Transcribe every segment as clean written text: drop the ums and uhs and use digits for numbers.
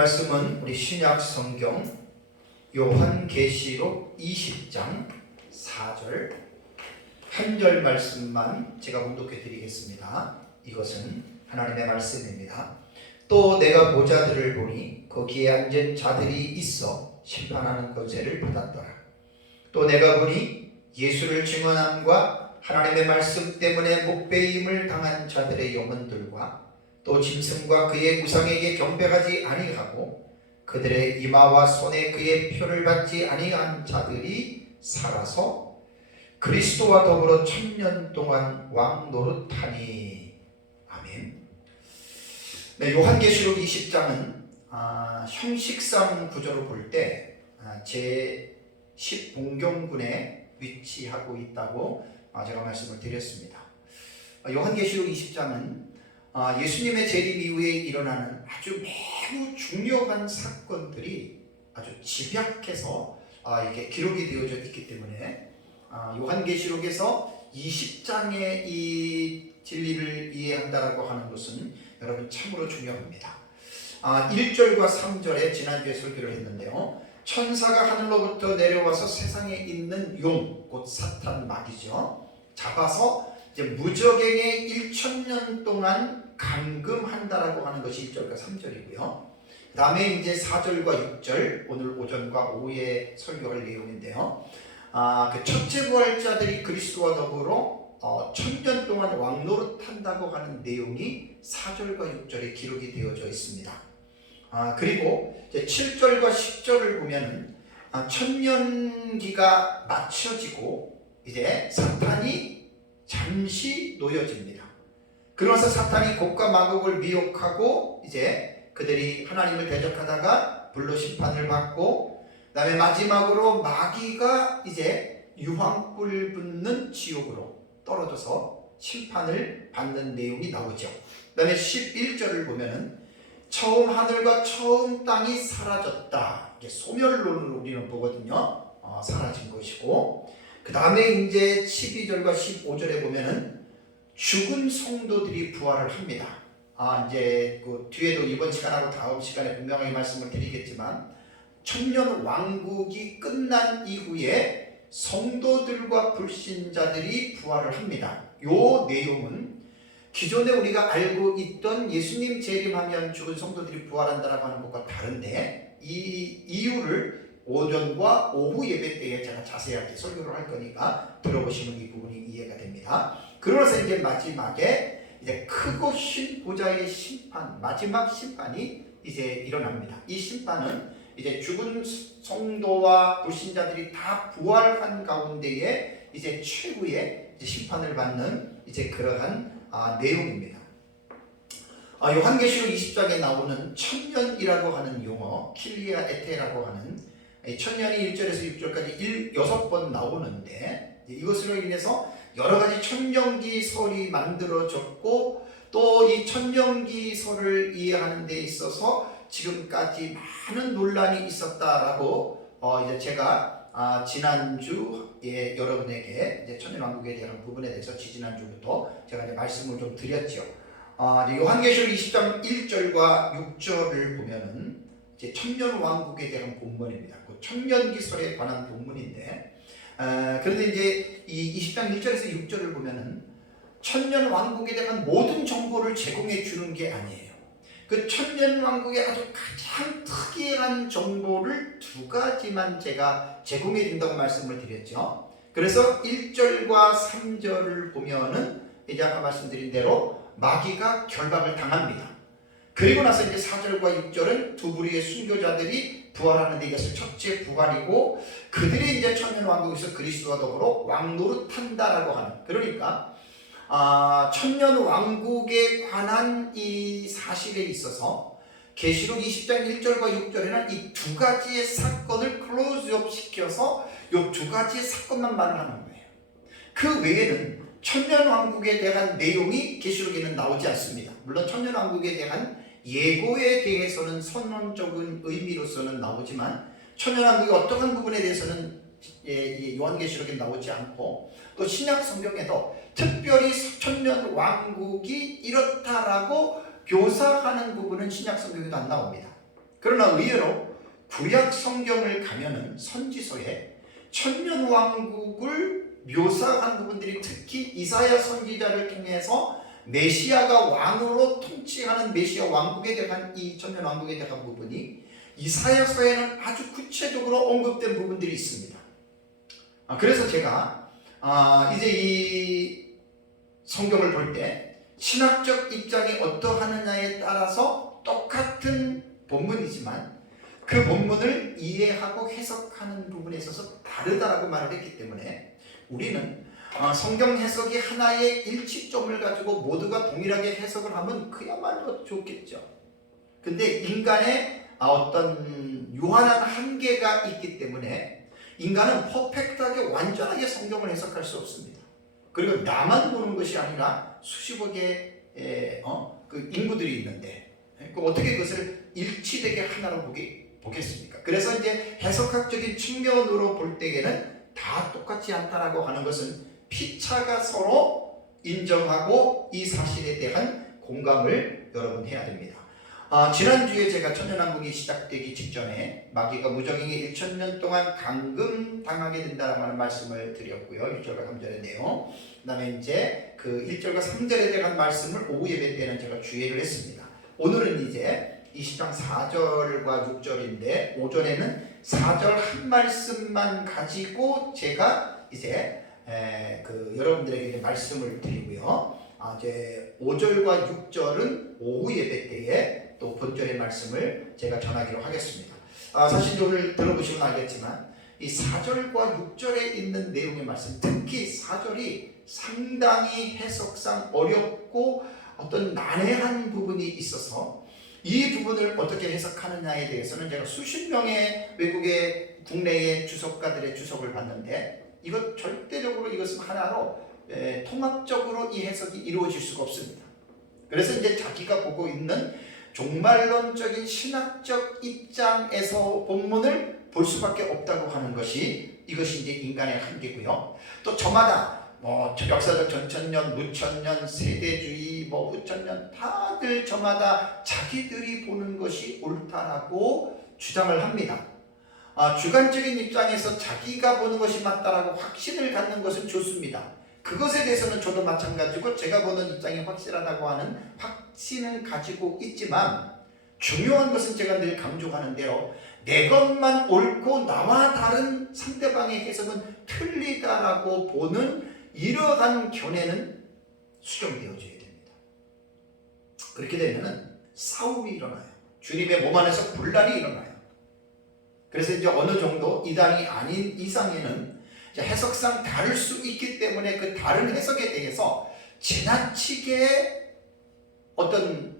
말씀은 우리 신약 성경 요한계시록 20장 4절 한 절 말씀만 제가 봉독해 드리겠습니다. 이것은 하나님의 말씀입니다. 또 내가 보좌들을 보니 거기에 앉은 자들이 있어 심판하는 권세를 받았더라. 또 내가 보니 예수를 증언함과 하나님의 말씀 때문에 목배임을 당한 자들의 영혼들과 또 짐승과 그의 우상에게 경배하지 아니하고 그들의 이마와 손에 그의 표를 받지 아니한 자들이 살아서 그리스도와 더불어 1000년 동안 왕 노릇하니. 아멘. 네, 요한계시록 20장은 형식상 구조로 볼 때 제10봉경군에 위치하고 있다고 제가 말씀을 드렸습니다. 요한계시록 20장은 예수님의 재림 이후에 일어나는 아주 매우 중요한 사건들이 아주 집약해서 이게 기록이 되어져 있기 때문에 요한계시록에서 20장의 이 진리를 이해한다라고 하는 것은 여러분 참으로 중요합니다. 1절과 3절에 지난주에 설교를 했는데요. 천사가 하늘로부터 내려와서 세상에 있는 용, 곧 사탄 마귀죠. 잡아서 이제 무적행에 1000년 동안 감금한다라고 하는 것이 1절과 3절이고요. 그 다음에 이제 4절과 6절, 오늘 오전과 오후에 설교할 내용인데요. 그 첫째 부활자들이 그리스도와 더불어 1000년 동안 왕노릇한다고 하는 내용이 4절과 6절에 기록이 되어져 있습니다. 그리고 이제 7절과 10절을 보면은 1000년기가 맞춰지고 이제 사탄이 잠시 놓여집니다. 그러면서 사탄이 곡과 마곡을 미혹하고 이제 그들이 하나님을 대적하다가 불로 심판을 받고, 그 다음에 마지막으로 마귀가 이제 유황불 붙는 지옥으로 떨어져서 심판을 받는 내용이 나오죠. 그 다음에 11절을 보면은 처음 하늘과 처음 땅이 사라졌다. 이게 소멸론으로 우리는 보거든요. 사라진 것이고, 그 다음에 이제 12절과 15절에 보면은 죽은 성도들이 부활을 합니다. 이제 그 뒤에도 이번 시간하고 다음 시간에 분명하게 말씀을 드리겠지만 1000년 왕국이 끝난 이후에 성도들과 불신자들이 부활을 합니다. 요 내용은 기존에 우리가 알고 있던 예수님 재림하면 죽은 성도들이 부활한다라고 하는 것과 다른데, 이 이유를 오전과 오후 예배 때에 제가 자세하게 설교를 할 거니까 들어보시면 이 부분이 이해가 됩니다. 그러면서 이제 마지막에 이제 크고 신 보좌의 심판, 마지막 심판이 이제 일어납니다. 이 심판은 이제 죽은 성도와 불신자들이 다 부활한 가운데에 이제 최후의 이제 심판을 받는 이제 그러한 내용입니다. 요한계시록 20장에 나오는 천년이라고 하는 용어, 킬리아 에테라고 하는 천년이 1절에서 6절까지 6번 나오는데, 이것으로 인해서 여러 가지 천년기설이 만들어졌고, 또 이 천년기설을 이해하는 데 있어서 지금까지 많은 논란이 있었다라고 이제 제가 지난주에 여러분에게 이제 천년왕국에 대한 부분에 대해서 지지난주부터 제가 이제 말씀을 좀 드렸죠. 요한계시록 20장 1절과 6절을 보면은 이제 천년왕국에 대한 본문입니다. 그 천년기설에 관한 본문인데, 그런데 이제 이 20장 1절에서 6절을 보면은 천년왕국에 대한 모든 정보를 제공해 주는 게 아니에요. 그 천년왕국의 아주 가장 특이한 정보를 두 가지만 제가 제공해 준다고 말씀을 드렸죠. 그래서 1절과 3절을 보면은 이제 아까 말씀드린 대로 마귀가 결박을 당합니다. 그리고 나서 이제 4절과 6절은 두 부류의 순교자들이 부활하는데, 이것을 첫째 부활이고 그들이 이제 천년왕국에서 그리스도와 더불어 왕노릇한다라고 하는, 그러니까 천년왕국에 관한 이 사실에 있어서 계시록 20장 1절과 6절에는 이 두 가지의 사건을 클로즈업 시켜서 이 두 가지의 사건만 말을 하는 거예요. 그 외에는 천년왕국에 대한 내용이 계시록에는 나오지 않습니다. 물론 천년왕국에 대한 예고에 대해서는 선언적인 의미로서는 나오지만 천년왕국의 어떠한 부분에 대해서는 요한계시록에 나오지 않고, 또 신약 성경에도 특별히 천년왕국이 이렇다라고 묘사하는 부분은 신약 성경에도 안 나옵니다. 그러나 의외로 구약 성경을 가면은 선지서에 천년왕국을 묘사한 부분들이 특히 이사야 선지자를 통해서 메시아가 왕으로 통치하는 메시아 왕국에 대한 이 천년왕국에 대한 부분이 이사야서에는 아주 구체적으로 언급된 부분들이 있습니다. 그래서 제가 이제 이 성경을 볼 때 신학적 입장이 어떠하느냐에 따라서 똑같은 본문이지만 그 본문을 이해하고 해석하는 부분에 있어서 다르다라고 말을 했기 때문에 우리는 성경 해석이 하나의 일치점을 가지고 모두가 동일하게 해석을 하면 그야말로 좋겠죠. 근데 인간의 어떤 유한한 한계가 있기 때문에 인간은 퍼펙트하게 완전하게 성경을 해석할 수 없습니다. 그리고 나만 보는 것이 아니라 수십억 개의 그 인구들이 있는데 어떻게 그것을 일치되게 하나로 보겠습니까? 그래서 이제 해석학적인 측면으로 볼 때에는 다 똑같지 않다라고 하는 것은 피차가 서로 인정하고 이 사실에 대한 공감을 여러분 해야 됩니다. 지난주에 제가 천년왕국이 시작되기 직전에 마귀가 무적에게 1000년 동안 감금당하게 된다라고 하는 말씀을 드렸고요. 1절과 3절의 내용. 그 다음에 이제 그 1절과 3절에 대한 말씀을 오후 예배 때는 제가 주의를 했습니다. 오늘은 이제 20장 4절과 6절인데 오전에는 4절 한 말씀만 가지고 제가 이제 여러분들에게 이제 말씀을 드리고요. 이제 5절과 6절은 오후 예배 때에 또 본절의 말씀을 제가 전하기로 하겠습니다. 사실 오늘 들어보시면 알겠지만 이 4절과 6절에 있는 내용의 말씀, 특히 4절이 상당히 해석상 어렵고 어떤 난해한 부분이 있어서 이 부분을 어떻게 해석하느냐에 대해서는 제가 수십 명의 외국의 국내의 주석가들의 주석을 봤는데 이것 절대적으로 이것은 하나로 통합적으로 이 해석이 이루어질 수가 없습니다. 그래서 이제 자기가 보고 있는 종말론적인 신학적 입장에서 본문을 볼 수밖에 없다고 하는 것이 이것이 이제 인간의 한계고요. 또 저마다 역사적 전천년, 무천년, 세대주의, 후천년 다들 저마다 자기들이 보는 것이 옳다라고 주장을 합니다. 주관적인 입장에서 자기가 보는 것이 맞다라고 확신을 갖는 것은 좋습니다. 그것에 대해서는 저도 마찬가지고 제가 보는 입장이 확실하다고 하는 확신을 가지고 있지만 중요한 것은 제가 늘 강조하는 대로 내 것만 옳고 나와 다른 상대방의 해석은 틀리다라고 보는 이러한 견해는 수정되어져야 됩니다. 그렇게 되면 싸움이 일어나요. 주님의 몸 안에서 분란이 일어나요. 그래서 이제 어느 정도 이단이 아닌 이상에는 해석상 다를 수 있기 때문에 그 다른 해석에 대해서 지나치게 어떤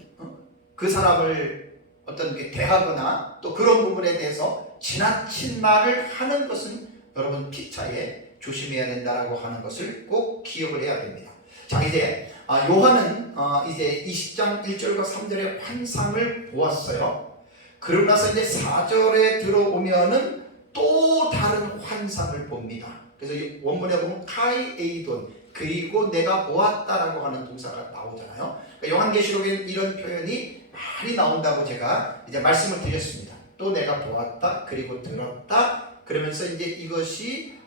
그 사람을 어떤 게 대하거나 또 그런 부분에 대해서 지나친 말을 하는 것은 여러분 피차에 조심해야 된다라고 하는 것을 꼭 기억을 해야 됩니다. 자, 이제 요한은 이제 20장 1절과 3절의 환상을 보았어요. 그러고 나서 이제 4절에 들어오면은 또 다른 환상을 봅니다. 그래서 원문에 보면 카이에이돈, 그리고 내가 보았다라고 하는 동사가 나오잖아요. 그러니까 요한계시록에는 이런 표현이 많이 나온다고 제가 이제 말씀을 드렸습니다. 또 내가 보았다, 그리고 들었다. 그러면서 이제 이것이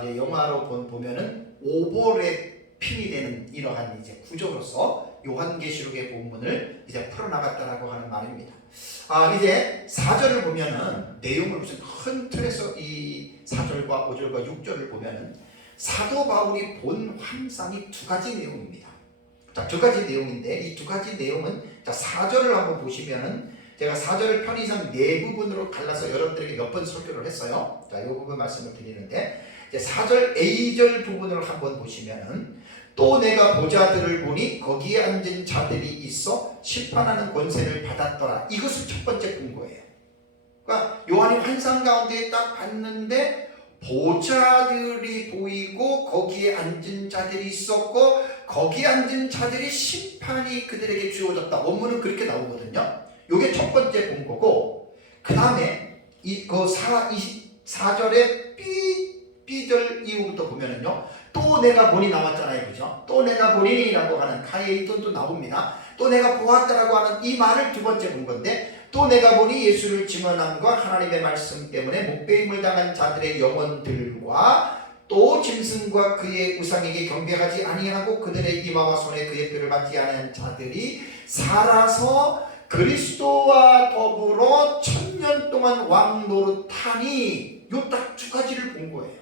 이제 영화로 보면은 오버랩핑이 되는 이러한 이제 구조로서 요한계시록의 본문을 이제 풀어나갔다라고 하는 말입니다. 이제 4절을 보면은 내용을 무슨 큰 틀에서 이 4절과 5절과 6절을 보면은 사도 바울이 본 환상이 두 가지 내용입니다. 자, 두 가지 내용인데 이 두 가지 내용은 자, 4절을 한번 보시면은 제가 4절을 편의상 네 부분으로 갈라서 여러분들에게 몇 번 설교를 했어요. 자, 이 부분 말씀을 드리는데 이제 4절 A절 부분을 한번 보시면은 또 내가 보좌들을 보니 거기에 앉은 자들이 있어 심판하는 권세를 받았더라. 이것을 첫 번째 본 거예요. 그러니까 요한이 환상 가운데 딱 봤는데 보좌들이 보이고 거기에 앉은 자들이 있었고 거기에 앉은 자들이 심판이 그들에게 주어졌다. 원문은 그렇게 나오거든요. 요게 첫 번째 본 거고 그 다음에 그 4절에 B절 이후부터 보면은요 또 내가 보니 나왔잖아요. 그죠? 또 내가 보니라고 하는 카이에이돈도 나옵니다. 또 내가 보았다라고 하는 이 말을 두 번째 본 건데 또 내가 보니 예수를 증언함과 하나님의 말씀 때문에 목배임을 당한 자들의 영혼들과 또 짐승과 그의 우상에게 경배하지 아니하고 그들의 이마와 손에 그의 뼈를 받지 않은 자들이 살아서 그리스도와 더불어 1000년 동안 왕 노릇하니, 요 딱 두 가지를 본 거예요.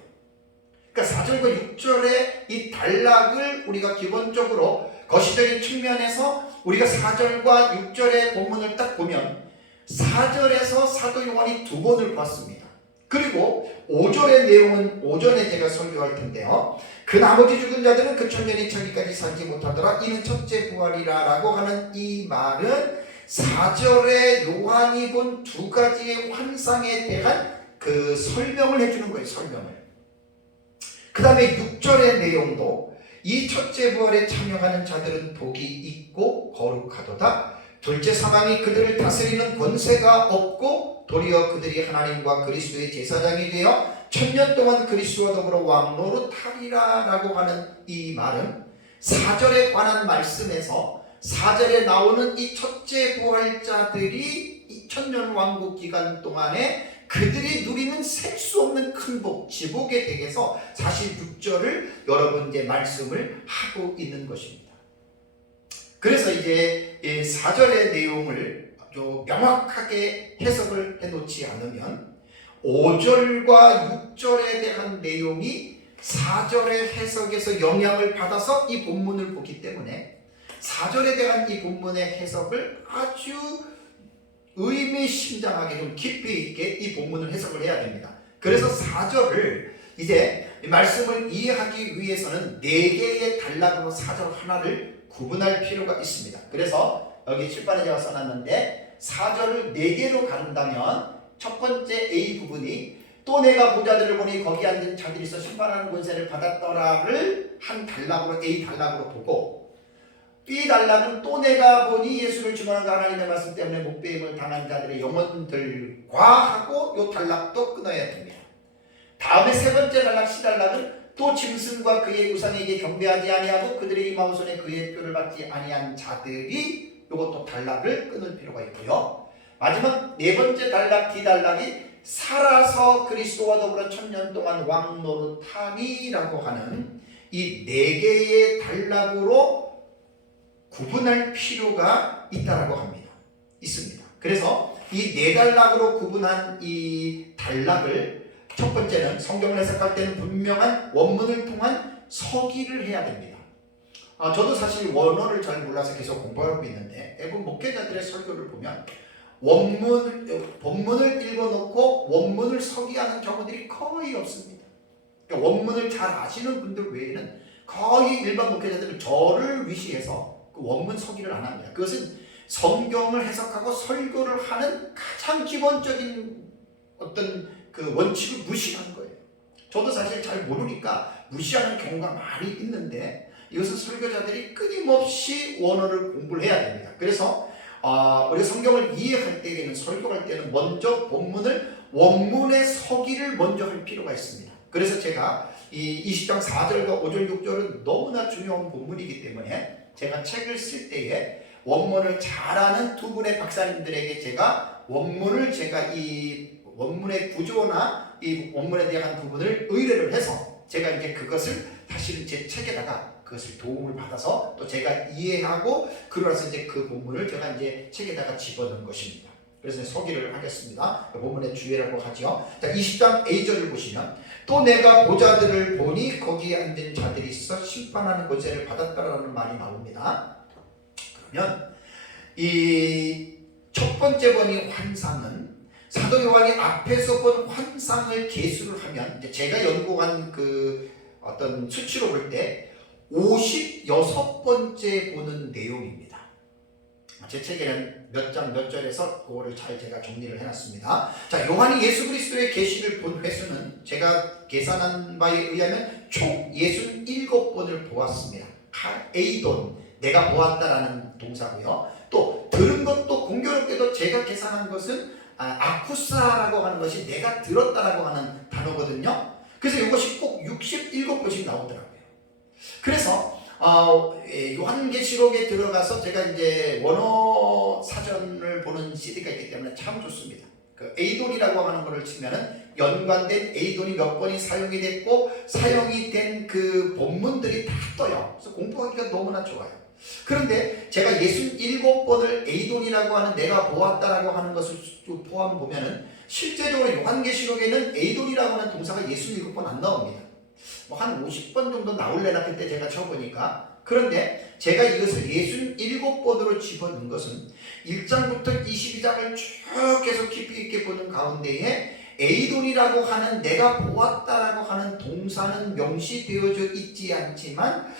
그러니까 4절과 6절의 이 단락을 우리가 기본적으로 거시적인 측면에서 우리가 4절과 6절의 본문을 딱 보면 4절에서 사도 요한이 두 번을 봤습니다. 그리고 5절의 내용은 오전에 제가 설교할 텐데요. 그 나머지 죽은 자들은 그 천년이 차기까지 살지 못하더라. 이는 첫째 부활이라 라고 하는 이 말은 4절에 요한이 본 두 가지의 환상에 대한 그 설명을 해주는 거예요. 설명을. 그 다음에 6절의 내용도 이 첫째 부활에 참여하는 자들은 복이 있고 거룩하도다. 둘째 사망이 그들을 다스리는 권세가 없고 도리어 그들이 하나님과 그리스도의 제사장이 되어 1000년 동안 그리스도와 더불어 왕노릇하리라 라고 하는 이 말은 4절에 관한 말씀에서 4절에 나오는 이 첫째 부활자들이 2000년 왕국 기간 동안에 그들이 누리는 셀 수 없는 큰 복, 지복에 대해서 사실 6절을 여러분 이제 말씀을 하고 있는 것입니다. 그래서 이제 4절의 내용을 아주 명확하게 해석을 해놓지 않으면 5절과 6절에 대한 내용이 4절의 해석에서 영향을 받아서 이 본문을 보기 때문에 4절에 대한 이 본문의 해석을 아주 의미심장하게 좀 깊이 있게 이 본문을 해석을 해야 됩니다. 그래서 4절을 이제 말씀을 이해하기 위해서는 4개의 단락으로 4절 하나를 구분할 필요가 있습니다. 그래서 여기 칠판에 제가 써놨는데 4절을 4개로 가른다면 첫 번째 A 부분이 또 내가 보자들을 보니 거기 앉은 자들이 있어 심판하는 권세를 받았더라를 한 단락으로 A 단락으로 보고, B 단락은 또 내가 보니 예수를 증언한 하나님의 말씀 때문에 목배임을 당한 자들의 영혼들과 하고 요 단락도 끊어야 됩니다. 다음에 세 번째 단락 C 단락은 또 짐승과 그의 우상에게 경배하지 아니하고 그들의 이마와 손에 그의 뼈를 받지 아니한 자들이, 요것도 단락을 끊을 필요가 있고요. 마지막 네 번째 단락 D 단락이 살아서 그리스도와 더불어 1000년 동안 왕노릇하니라고 하는 이 4개의 단락으로 구분할 필요가 있다라고 합니다. 있습니다. 그래서 이 4단락으로 구분한 이 단락을 첫 번째는 성경을 해석할 때는 분명한 원문을 통한 서기를 해야 됩니다. 저도 사실 원어를 잘 몰라서 계속 공부하고 있는데 대부분 목회자들의 설교를 보면 본문을 읽어놓고 원문을 서기하는 경우들이 거의 없습니다. 그러니까 원문을 잘 아시는 분들 외에는 거의 일반 목회자들은 저를 위시해서 그 원문 서기를 안 합니다. 그것은 성경을 해석하고 설교를 하는 가장 기본적인 어떤 그 원칙을 무시하는 거예요. 저도 사실 잘 모르니까 무시하는 경우가 많이 있는데 이것은 설교자들이 끊임없이 원어를 공부를 해야 됩니다. 그래서 우리가 성경을 이해할 때에는, 설교할 때는 먼저 본문을 원문의 서기를 먼저 할 필요가 있습니다. 그래서 제가 이 20장 4절과 5절 6절은 너무나 중요한 본문이기 때문에 제가 책을 쓸 때에 원문을 잘 아는 두 분의 박사님들에게 제가 이 원문의 구조나 이 원문에 대한 부분을 의뢰를 해서 제가 이제 그것을 사실 제 책에다가 그것을 도움을 받아서 또 제가 이해하고 그러면서 이제 그 본문을 제가 이제 책에다가 집어넣은 것입니다. 그래서 서기를 하겠습니다. 본문의 주제라고 하죠. 자, 20장 A절을 보시면 또 내가 보자들을 보니 거기에 앉은 자들이 있어 심판하는 권세를 받았다라는 말이 나옵니다. 그러면 이 첫 번째 번의 환상은 사도 요한이 앞에서 본 환상을 계수를 하면 제가 연구한 그 어떤 수치로 볼 때 56번째 보는 내용입니다. 제 책에는 몇 장 몇 절에서 그거를 잘 제가 정리를 해놨습니다. 자, 요한이 예수 그리스도의 계시를 본 횟수는 제가 계산한 바에 의하면 총 67번을 보았습니다. 에이돈, 내가 보았다라는 동사고요. 또 들은 것도 공교롭게도 제가 계산한 것은 아쿠사라고 하는 것이 내가 들었다라고 하는 단어거든요. 그래서 이것이 꼭 67번씩 나오더라고요. 그래서 요한계시록에 들어가서 제가 이제 원어 사전을 보는 CD가 있기 때문에 참 좋습니다. 그 에이돈이라고 하는 거를 치면은 연관된 에이돈이 몇 번이 사용이 됐고 사용이 된 그 본문들이 다 떠요. 그래서 공부하기가 너무나 좋아요. 그런데 제가 67번을 에이돈이라고 하는 내가 보았다라고 하는 것을 포함 보면은 실제적으로 요한계시록에는 에이돈이라고 하는 동사가 67번 안 나옵니다. 뭐 한 50번 정도 나올래나 그때 제가 쳐보니까. 그런데 제가 이것을 67번으로 집어넣은 것은 1장부터 22장을 쭉 계속 깊이 있게 보는 가운데에 에이돈이라고 하는 내가 보았다라고 하는 동사는 명시되어져 있지 않지만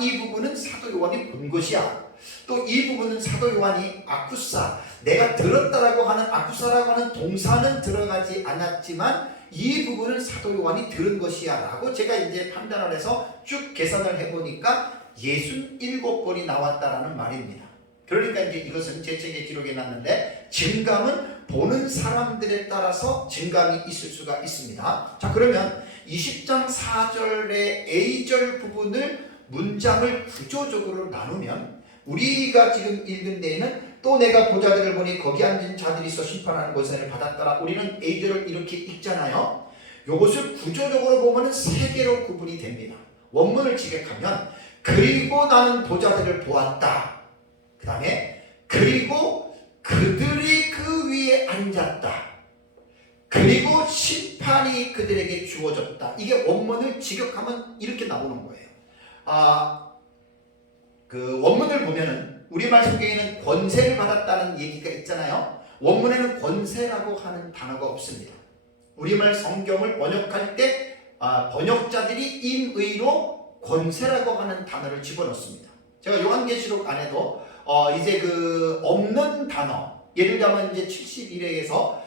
이 부분은 사도 요한이 본 것이야. 또 이 부분은 사도 요한이 아쿠사, 내가 들었다라고 하는 아쿠사라고 하는 동사는 들어가지 않았지만 이 부분은 사도 요한이 들은 것이야 라고 제가 이제 판단을 해서 쭉 계산을 해보니까 67번이 나왔다라는 말입니다. 그러니까 이제 이것은 제 책에 기록해 놨는데 증감은 보는 사람들에 따라서 증감이 있을 수가 있습니다. 자, 그러면 20장 4절의 A절 부분을 문장을 구조적으로 나누면 우리가 지금 읽은 데에는 또 내가 보자들을 보니 거기 앉은 자들이 있어 심판하는 권세를 받았더라. 우리는 A절을 이렇게 읽잖아요. 이것을 구조적으로 보면 세 개로 구분이 됩니다. 원문을 직역하면 그리고 나는 보자들을 보았다. 그 다음에 그리고 그들이 그 위에 앉았다. 그리고 심판이 그들에게 주어졌다. 이게 원문을 직역하면 이렇게 나오는 거예요. 그 원문을 보면은 우리말 성경에는 권세를 받았다는 얘기가 있잖아요. 원문에는 권세라고 하는 단어가 없습니다. 우리말 성경을 번역할 때 번역자들이 임의로 권세라고 하는 단어를 집어넣습니다. 제가 요한계시록 안에도 이제 그 없는 단어, 예를 들면 이제 71회에서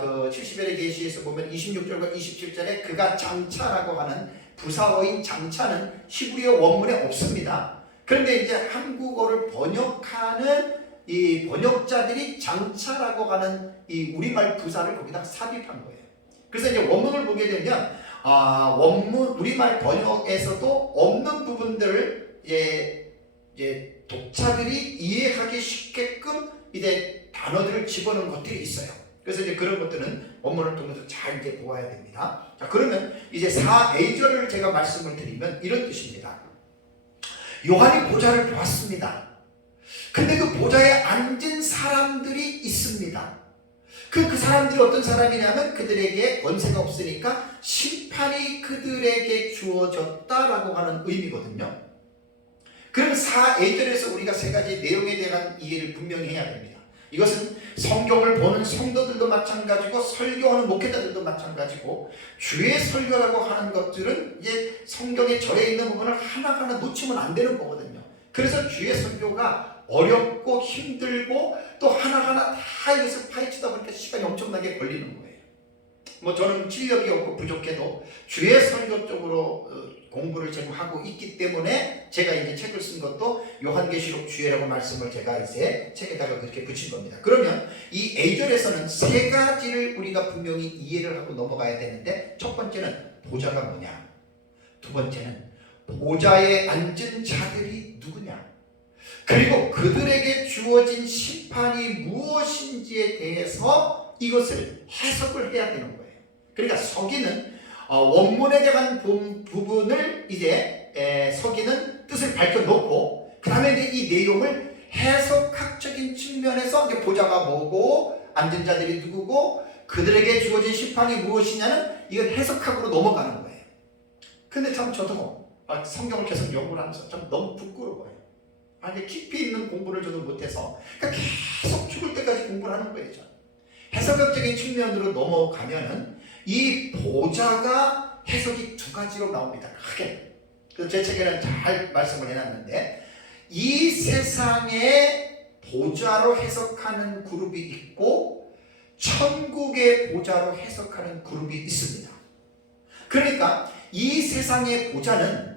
그 70일의 계시에서 보면 26절과 27절에 그가 장차라고 하는 부사어인 장차는 히브리어 원문에 없습니다. 그런데 이제 한국어를 번역하는 이 번역자들이 장차라고 하는 이 우리말 부사를 거기다 삽입한 거예요. 그래서 이제 원문을 보게 되면 원문 우리말 번역에서도 없는 부분들을 이제 독자들이 이해하기 쉽게끔 이제 단어들을 집어넣은 것들이 있어요. 그래서 이제 그런 것들은 원문을 통해서 잘 이제 보아야 됩니다. 자, 그러면 이제 4A절을 제가 말씀을 드리면 이런 뜻입니다. 요한이 보좌를 보았습니다. 근데 그 보좌에 앉은 사람들이 있습니다. 그 사람들이 어떤 사람이냐면 그들에게 권세가 없으니까 심판이 그들에게 주어졌다라고 하는 의미거든요. 그럼 4A절에서 우리가 세 가지 내용에 대한 이해를 분명히 해야 됩니다. 이것은 성경을 보는 성도들도 마찬가지고 설교하는 목회자들도 마찬가지고 주의 설교라고 하는 것들은 이제 성경에 절에 있는 부분을 하나하나 놓치면 안 되는 거거든요. 그래서 주의 설교가 어렵고 힘들고 또 하나하나 다 이것을 파헤치다 보니까 시간이 엄청나게 걸리는 거예요. 뭐 저는 실력이 없고 부족해도 주의 설교 쪽으로 공부를 지금 하고 있기 때문에 제가 이제 책을 쓴 것도 요한계시록 주의라고 말씀을 제가 이제 책에다가 그렇게 붙인 겁니다. 그러면 이 A절에서는 세 가지를 우리가 분명히 이해를 하고 넘어가야 되는데 첫 번째는 보좌가 뭐냐, 두 번째는 보좌에 앉은 자들이 누구냐, 그리고 그들에게 주어진 심판이 무엇인지에 대해서 이것을 해석을 해야 되는 거예요. 그러니까 서기는 원문에 대한 부분을 이제 서기는 뜻을 밝혀놓고 그 다음에 이제 이 내용을 해석학적인 측면에서 이제 보좌가 뭐고 앉은 자들이 누구고 그들에게 주어진 심판이 무엇이냐는 이건 해석학으로 넘어가는 거예요. 근데 참 저도 성경을 계속 연구를 하면서 좀 너무 부끄러워요. 이제 깊이 있는 공부를 저도 못해서 그러니까 계속 죽을 때까지 공부를 하는 거예요. 해석학적인 측면으로 넘어가면은 이 보좌가 해석이 두 가지로 나옵니다. 크게. 그래서 제 책에는 잘 말씀을 해놨는데 이 세상에 보좌로 해석하는 그룹이 있고 천국의 보좌로 해석하는 그룹이 있습니다. 그러니까 이 세상의 보좌는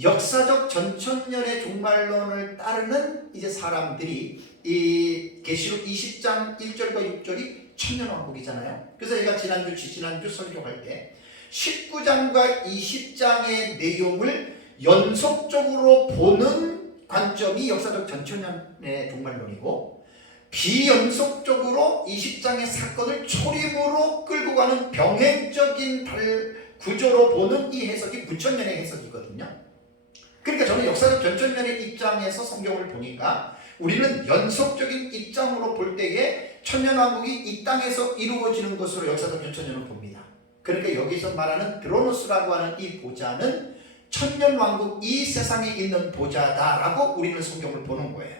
역사적 전천년의 종말론을 따르는 이제 사람들이 이 계시록 20장 1절과 6절이 천년왕국이잖아요. 그래서 제가 지난주 설교할 때 19장과 20장의 내용을 연속적으로 보는 관점이 역사적 전천년의 종말론이고, 비연속적으로 20장의 사건을 초림으로 끌고 가는 병행적인 구조로 보는 이 해석이 무천년의 해석이거든요. 그러니까 저는 역사적 전천년의 입장에서 성경을 보니까 우리는 연속적인 입장으로 볼 때에 천년왕국이 이 땅에서 이루어지는 것으로 역사적 전천년을 봅니다. 그러니까 여기서 말하는 드로노스라고 하는 이 보좌는 천년왕국 이 세상에 있는 보좌다라고 우리는 성경을 보는 거예요.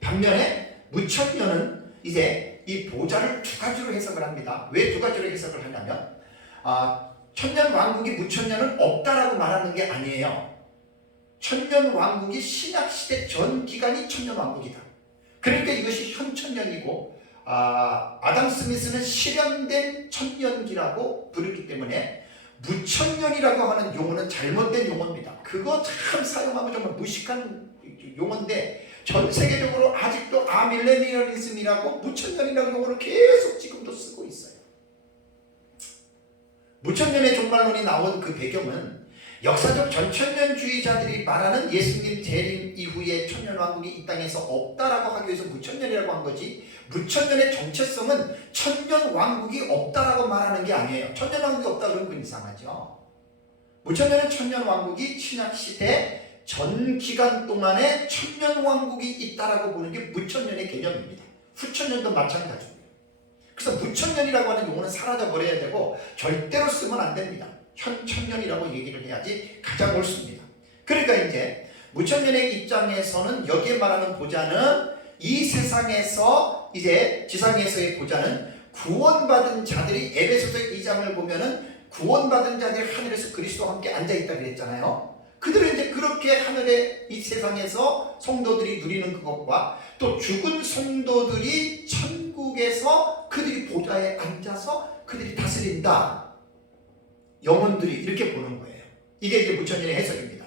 반면에 무천년은 이제 이 보좌를 두 가지로 해석을 합니다. 왜 두 가지로 해석을 하냐면 천년왕국이 무천년은 없다라고 말하는 게 아니에요. 천년왕국이 신약시대 전 기간이 천년왕국이다. 그러니까 이것이 현천년이고 아담 스미스는 실현된 천년기라고 부르기 때문에 무천년이라고 하는 용어는 잘못된 용어입니다. 그거 참 사용하면 정말 무식한 용어인데 전 세계적으로 아직도 아밀레니얼리즘이라고 무천년이라는 용어를 계속 지금도 쓰고 있어요. 무천년의 종말론이 나온 그 배경은 역사적 전천년주의자들이 말하는 예수님 재림 이후에 천년왕국이 이 땅에서 없다라고 하기 위해서 무천년이라고 한 거지, 무천년의 정체성은 천년왕국이 없다라고 말하는 게 아니에요. 천년왕국이 없다 그러면 그건 이상하죠. 무천년은 천년왕국이 신약시대 전 기간 동안에 천년왕국이 있다라고 보는 게 무천년의 개념입니다. 후천년도 마찬가지고요. 그래서 무천년이라고 하는 용어는 사라져버려야 되고 절대로 쓰면 안 됩니다. 현천년이라고 얘기를 해야지 가장 옳습니다. 그러니까 이제 무천년의 입장에서는 여기에 말하는 보좌는 이 세상에서 이제 지상에서의 보좌는 구원받은 자들이, 에베소서 2장을 보면은 구원받은 자들이 하늘에서 그리스도와 함께 앉아있다 그랬잖아요. 그들은 이제 그렇게 하늘의 이 세상에서 성도들이 누리는 그것과 또 죽은 성도들이 천국에서 그들이 보좌에 앉아서 그들이 다스린다, 영혼들이 이렇게 보는 거예요. 이게 이제 무천년의 해석입니다.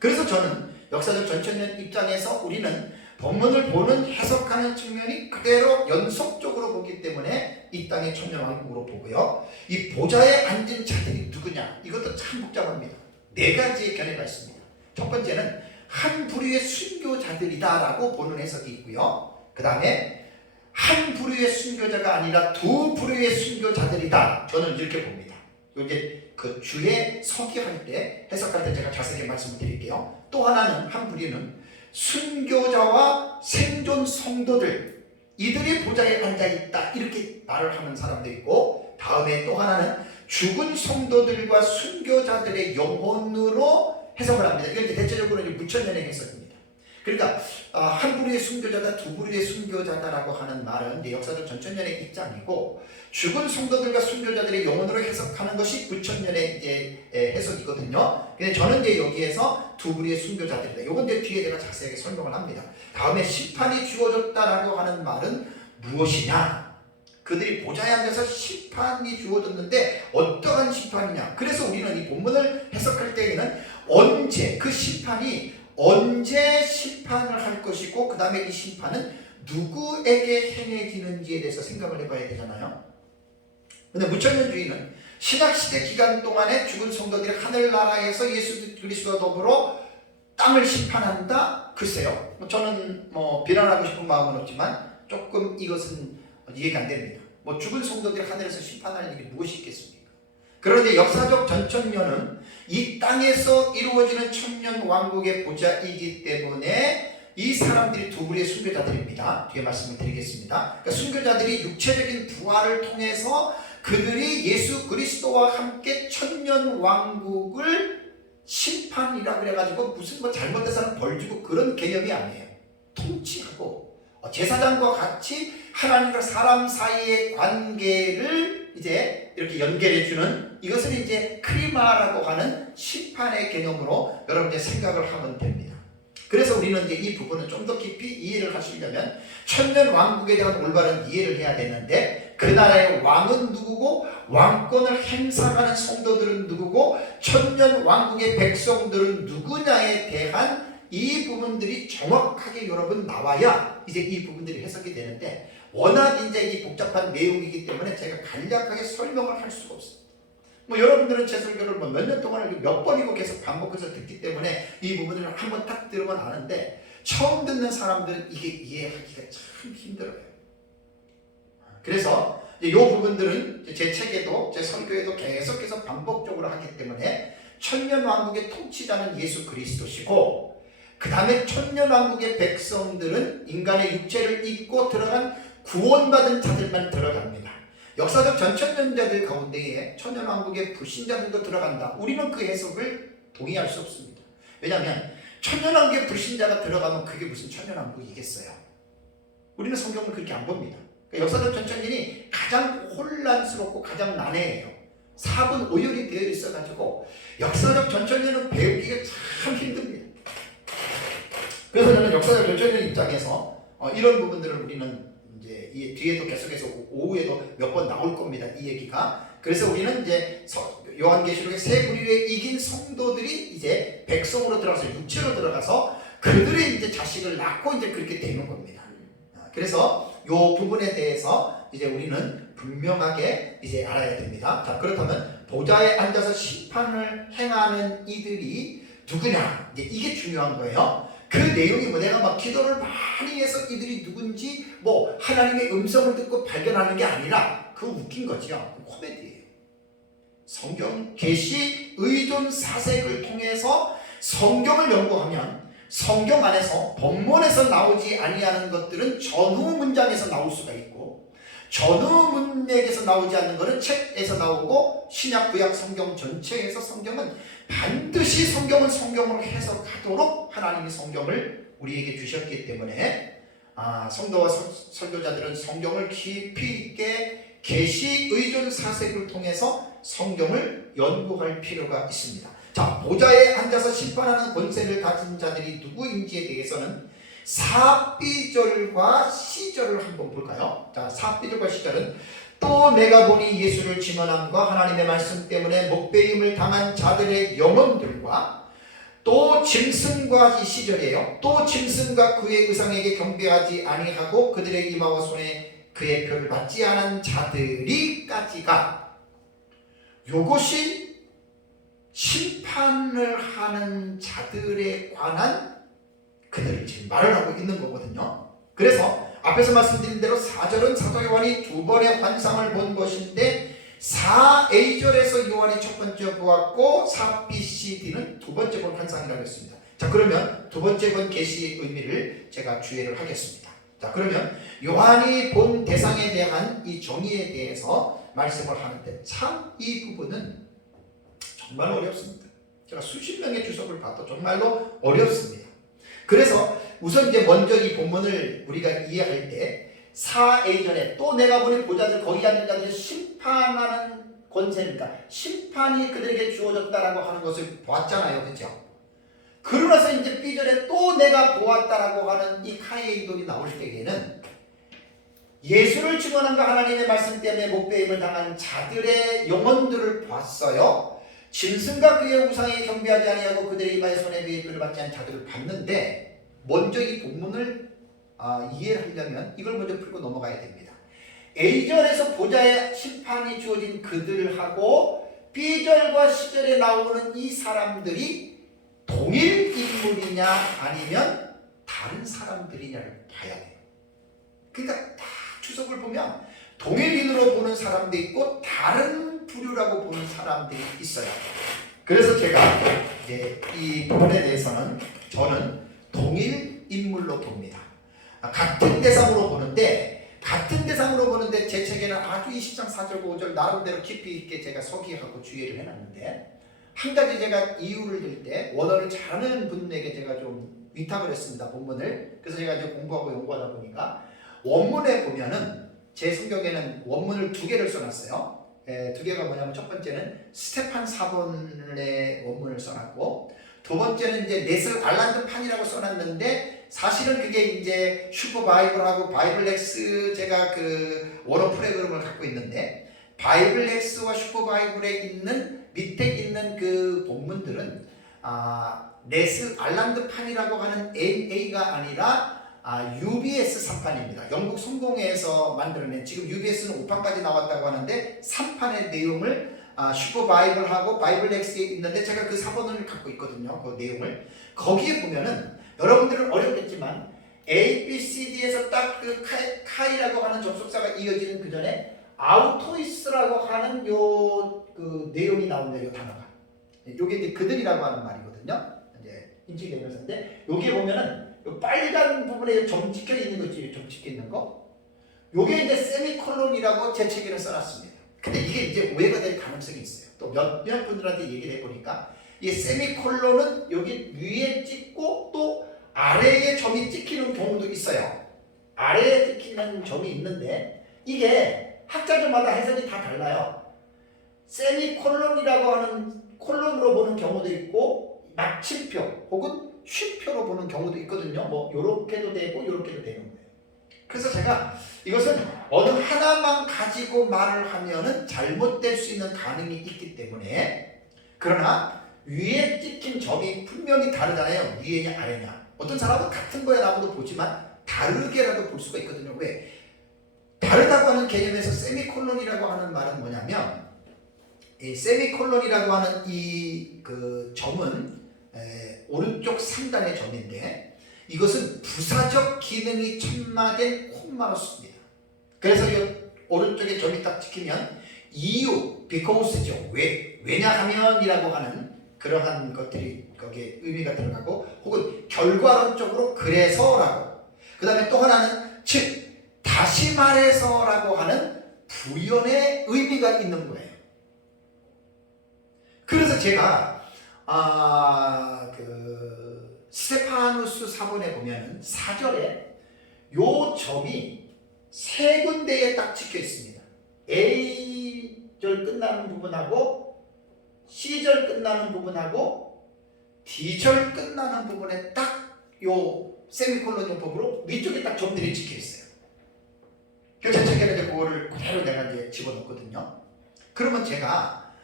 그래서 저는 역사적 전천년 입장에서 우리는 본문을 보는 해석하는 측면이 그대로 연속적으로 보기 때문에 이 땅의 천년왕국으로 보고요. 이 보좌에 앉은 자들이 누구냐? 이것도 참 복잡합니다. 네 가지의 견해가 있습니다. 첫 번째는 한 부류의 순교자들이다라고 보는 해석이 있고요. 그 다음에 한 부류의 순교자가 아니라 두 부류의 순교자들이다. 저는 이렇게 봅니다. 이제 그 주에 서기할 때 해석할 때 제가 자세히 말씀을 드릴게요. 또 하나는 한 부류는 순교자와 생존 성도들, 이들이 보좌에 앉아있다 이렇게 말을 하는 사람도 있고, 다음에 또 하나는 죽은 성도들과 순교자들의 영혼으로 해석을 합니다. 이건 이제 대체적으로 이제 무천년의 해석입니다. 그러니까 한 부류의 순교자다, 두 부류의 순교자다라고 하는 말은 이제 역사적 전천년의 입장이고, 죽은 성도들과 순교자들의 영혼으로 해석하는 것이 무천년의 이제 해석이거든요. 근데 저는 이제 여기에서 두 부류의 순교자들이다. 이건 이제 뒤에 제가 자세하게 설명을 합니다. 다음에 심판이 주어졌다라고 하는 말은 무엇이냐? 그들이 보좌에 앉아서 심판이 주어졌는데 어떠한 심판이냐? 그래서 우리는 이 본문을 해석할 때에는 언제, 그 심판이 언제 심판을 할 것이고, 그 다음에 이 심판은 누구에게 행해지는지에 대해서 생각을 해봐야 되잖아요. 근데 무천년주의는 신약시대 기간 동안에 죽은 성도들이 하늘나라에서 예수 그리스도와 더불어 땅을 심판한다? 글쎄요. 저는 비난하고 싶은 마음은 없지만 조금 이것은 이해가 안 됩니다. 죽은 성도들이 하늘에서 심판하는 일이 무엇이 있겠습니까? 그런데 역사적 전천년은 이 땅에서 이루어지는 천년왕국의 보좌이기 때문에 이 사람들이 두 부류의 순교자들입니다. 뒤에 말씀을 드리겠습니다. 그러니까 순교자들이 육체적인 부활을 통해서 그들이 예수 그리스도와 함께 천년왕국을 심판이라 그래가지고 무슨 잘못된 사람 벌 주고 그런 개념이 아니에요. 통치하고 제사장과 같이 하나님과 사람 사이의 관계를 이제 이렇게 연결해주는, 이것을 이제 크리마라고 하는 심판의 개념으로 여러분들 생각을 하면 됩니다. 그래서 우리는 이제 이 부분을 좀 더 깊이 이해를 하시려면 천년왕국에 대한 올바른 이해를 해야 되는데, 그 나라의 왕은 누구고 왕권을 행사하는 성도들은 누구고 천년왕국의 백성들은 누구냐에 대한 이 부분들이 정확하게 여러분 나와야 이제 이 부분들이 해석이 되는데, 워낙 이제 이 복잡한 내용이기 때문에 제가 간략하게 설명을 할 수가 없습니다. 뭐 여러분들은 제 설교를 뭐 몇 년 동안 몇 번이고 계속 반복해서 듣기 때문에 이 부분을 한번 딱 들으면 아는데, 처음 듣는 사람들은 이게 이해하기가 참 힘들어요. 그래서 이 부분들은 제 책에도 제 설교에도 계속해서 반복적으로 하기 때문에, 천년왕국의 통치자는 예수 그리스도시고, 그 다음에 천년왕국의 백성들은 인간의 육체를 입고 들어간 구원받은 자들만 들어갑니다. 역사적 전천년자들 가운데에 천년왕국의 불신자들도 들어간다. 우리는 그 해석을 동의할 수 없습니다. 왜냐하면 천년왕국의 불신자가 들어가면 그게 무슨 천년왕국이겠어요. 우리는 성경을 그렇게 안 봅니다. 역사적 전천년이 가장 혼란스럽고 가장 난해해요. 사분 오열이 되어 있어가지고 역사적 전천년은 배우기가 참 힘듭니다. 그래서 저는 역사적 전천년 입장에서 이런 부분들을 우리는 이제 이 뒤에도 계속해서 오후에도 몇 번 나올 겁니다. 이 얘기가. 그래서 우리는 이제 요한계시록의 세 부류에 이긴 성도들이 이제 백성으로 들어가서 육체로 들어가서 그들의 이제 자식을 낳고 이제 그렇게 되는 겁니다. 그래서 요 부분에 대해서 이제 우리는 분명하게 이제 알아야 됩니다. 자, 그렇다면 보좌에 앉아서 심판을 행하는 이들이 누구냐? 이게 중요한 거예요. 그 내용이 뭐 내가 막 기도를 많이 해서 이들이 누군지 뭐 하나님의 음성을 듣고 발견하는 게 아니라, 그 웃긴 거죠. 코미디예요. 성경 계시 의존 사색을 통해서 성경을 연구하면 성경 안에서 본문에서 나오지 아니하는 것들은 전후 문장에서 나올 수가 있고, 전후 문맥에서 나오지 않는 것은 책에서 나오고, 신약 구약 성경 전체에서 성경은 반드시 성경은 성경으로 해석하도록 하나님이 성경을 우리에게 주셨기 때문에, 성도와 설교자들은 성경을 깊이 있게 계시 의존 사색을 통해서 성경을 연구할 필요가 있습니다. 자, 보좌에 앉아서 심판하는 권세를 가진 자들이 누구인지에 대해서는 4비절과 시절을 한번 볼까요? 자, 4비절과 시절은 또 내가 보니 예수를 증언함과 하나님의 말씀 때문에 목배임을 당한 자들의 영혼들과, 또 짐승과, 이 시절이에요. 또 짐승과 그의 의상에게 경배하지 아니하고 그들의 이마와 손에 그의 표를 받지 않은 자들이까지가, 요것이 심판을 하는 자들에 관한 그들이 지금 말을 하고 있는 거거든요. 그래서 앞에서 말씀드린 대로 4절은 사도 요한이 두 번의 환상을 본 것인데, 4A절에서 요한이 첫 번째 보았고 4BCD는 두 번째 본 환상이라고 했습니다. 자, 그러면 두 번째 본 계시의 의미를 제가 주의를 하겠습니다. 자, 그러면 요한이 본 대상에 대한 이 정의에 대해서 말씀을 하는데, 참 이 부분은 정말 어렵습니다. 제가 수십 명의 주석을 봐도 정말로 어렵습니다. 그래서 우선 이제 먼저 이 본문을 우리가 이해할 때, 4A전에 또 내가 보니 보좌들 거기 앉은 자들이 심판하는 권세니까 심판이 그들에게 주어졌다라고 하는 것을 보았잖아요. 그렇죠? 그러나서 이제 B절에 또 내가 보았다라고 하는 이 카이에이돌이 나올 때에는, 예수를 증언한과 하나님의 말씀 때문에 목배임을 당한 자들의 영혼들을 봤어요. 짐승과 그의 우상에 경배하지 아니하고 그들의 이마에 손에 비에 표를 받지 않은 자들을 봤는데, 먼저 이 본문을 이해를 하려면 이걸 먼저 풀고 넘어가야 됩니다. A절에서 보좌에 심판이 주어진 그들하고 B절과 C절에 나오는 이 사람들이 동일 인물이냐 아니면 다른 사람들이냐를 봐야 돼요. 그러니까 다 추석을 보면 동일인으로 보는 사람도 있고 다른 부류라고 보는 사람들이 있어요. 그래서 제가 이제 이 부분에 대해서는 저는 동일 인물로 봅니다. 같은 대상으로 보는데 제 책에는 아주 20장 4절 5절 나름대로 깊이 있게 제가 서기하고 주의를 해놨는데, 한 가지 제가 이유를 들 때 원어를 잘하는 분에게 제가 좀 위탁을 했습니다. 본문을. 그래서 제가 이제 공부하고 연구하다 보니까 원문에 보면은, 제 성경에는 원문을 두 개를 써놨어요. 두 개가 뭐냐면, 첫 번째는 스테판 사본의 원문을 써놨고, 두 번째는 이제 네슬 알란드 판이라고 써놨는데, 사실은 그게 이제 슈퍼 바이블하고 바이블렉스, 제가 그 원어 프로그램을 갖고 있는데, 바이블렉스와 슈퍼 바이블에 있는 밑에 있는 그 본문들은 네슬 알란드 판이라고 하는 NA가 아니라 UBS 3판입니다. 영국 성공회에서 만들어낸, 지금 UBS는 5판까지 나왔다고 하는데 3판의 내용을 슈퍼 바이블하고 바이블 렉스에 있는데 제가 그 사본을 갖고 있거든요. 그 내용을. 거기에 보면은 여러분들은 어렵겠지만 A, B, C, D에서 딱 그 카이라고 하는 접속사가 이어지는 그 전에 아우토이스라고 하는 요 그 내용이 나온대요. 요 단어가. 요게 이제 그들이라고 하는 말이거든요. 이제 인칭대명사인데 여기에 보면은 요 빨간 부분에 점 찍혀 있는 거 있지, 점 찍혀 있는 거. 요게 이제 세미콜론이라고 제 책에는 써놨습니다. 근데 이게 이제 오해가 될 가능성이 있어요. 또 몇몇 분들한테 얘기를 해보니까 이 세미콜론은 여기 위에 찍고 또 아래에 점이 찍히는 경우도 있어요. 아래에 찍히는 점이 있는데 이게 학자들마다 해석이 다 달라요. 세미콜론이라고 하는 콜론으로 보는 경우도 있고 마침표 혹은 쉼표로 보는 경우도 있거든요. 뭐 요렇게도 되고 요렇게도 되는 거예요. 그래서 제가 이것은 어느 하나만 가지고 말을 하면은 잘못될 수 있는 가능이 있기 때문에, 그러나 위에 찍힌 점이 분명히 다르잖아요. 위에냐 아래냐. 어떤 사람은 같은 거에 나무도 보지만 다르게라도 볼 수가 있거든요. 왜? 다르다고 하는 개념에서 세미콜론이라고 하는 말은 뭐냐면, 이 세미콜론이라고 하는 이 그 점은 오른쪽 상단의 점인데 이것은 부사적 기능이 첨가된 콤마로 씁니다. 그래서 이 오른쪽에 점이 딱 찍히면 이유, because죠. 왜냐하면이라고 하는 그러한 것들이 거기에 의미가 들어가고, 혹은 결과론적으로 그래서라고. 그 다음에 또 하나는 즉 다시 말해서라고 하는 부연의 의미가 있는 거예요. 그래서 제가 그 스테파누스 사본에 보면은 4절에 요 점이 세 군데에 딱 찍혀 있습니다. A절 끝나는 부분하고 C절 끝나는 부분하고 D절 끝나는 부분에 딱 요 세미콜론 용법으로 위쪽에 딱 점들이 찍혀 있어요. 그래서 제 책에는 이제 그거를 그대로 내가 이제 집어넣거든요. 그러면 제가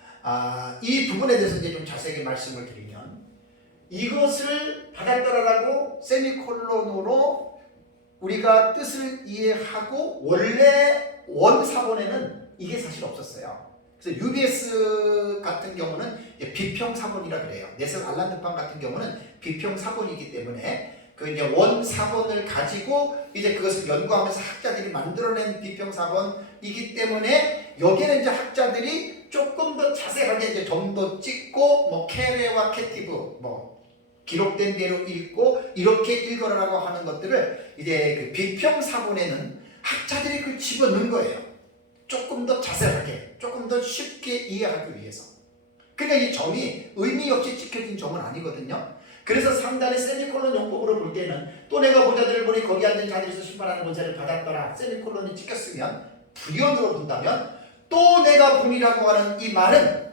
이 부분에 대해서 이제 좀 자세하게 말씀을 드리면, 이것을 받았더라라고 세미콜론으로 우리가 뜻을 이해하고 원래 원사본에는 이게 사실 없었어요. 그래서 UBS 같은 경우는 비평사본이라 그래요. 네셀 알란드판 같은 경우는 비평사본이기 때문에 그 이제 원사본을 가지고 이제 그것을 연구하면서 학자들이 만들어낸 비평사본이기 때문에 여기에는 이제 학자들이 조금 더 자세하게 이제 점도 찍고 뭐 캐레와 캐티브 뭐 기록된 대로 읽고 이렇게 읽어라라고 하는 것들을 이제 그 비평사본에는 학자들이 그걸 집어넣은 거예요. 조금 더 자세하게, 조금 더 쉽게 이해하기 위해서. 그러니까 이 점이 의미 없이 찍혀진 점은 아니거든요. 그래서 상단의 세미콜론 용법으로 볼 때는 또 내가 보자들을 보니 거기 앉은 자들에서 심판하는 권세를 받았더라. 세미콜론이 찍혔으면 부연으로 본다면, 또 내가 본이라고 하는 이 말은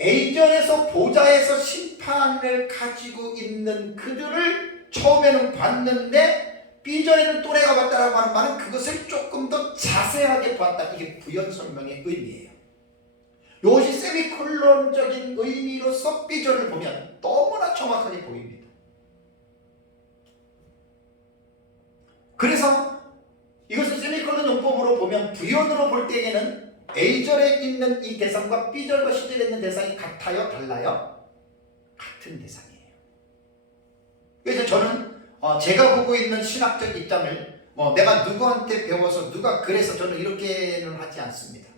A절에서 보좌에서 심판을 가지고 있는 그들을 처음에는 봤는데 B절에는 또 내가 봤다라고 하는 말은 그것을 조금 더 자세하게 봤다. 이게 부연 설명의 의미예요. 이것이 세미콜론적인 의미로서 B절을 보면 너무나 정확하게 보입니다. 그래서 이것을 세미콜론 용법으로 보면 부연으로 볼 때에는 A절에 있는 이 대상과 B절과 C절에 있는 대상이 같아요? 달라요? 같은 대상이에요. 그래서 저는 제가 보고 있는 신학적 입장을 내가 누구한테 배워서 누가 그래서 저는 이렇게는 하지 않습니다.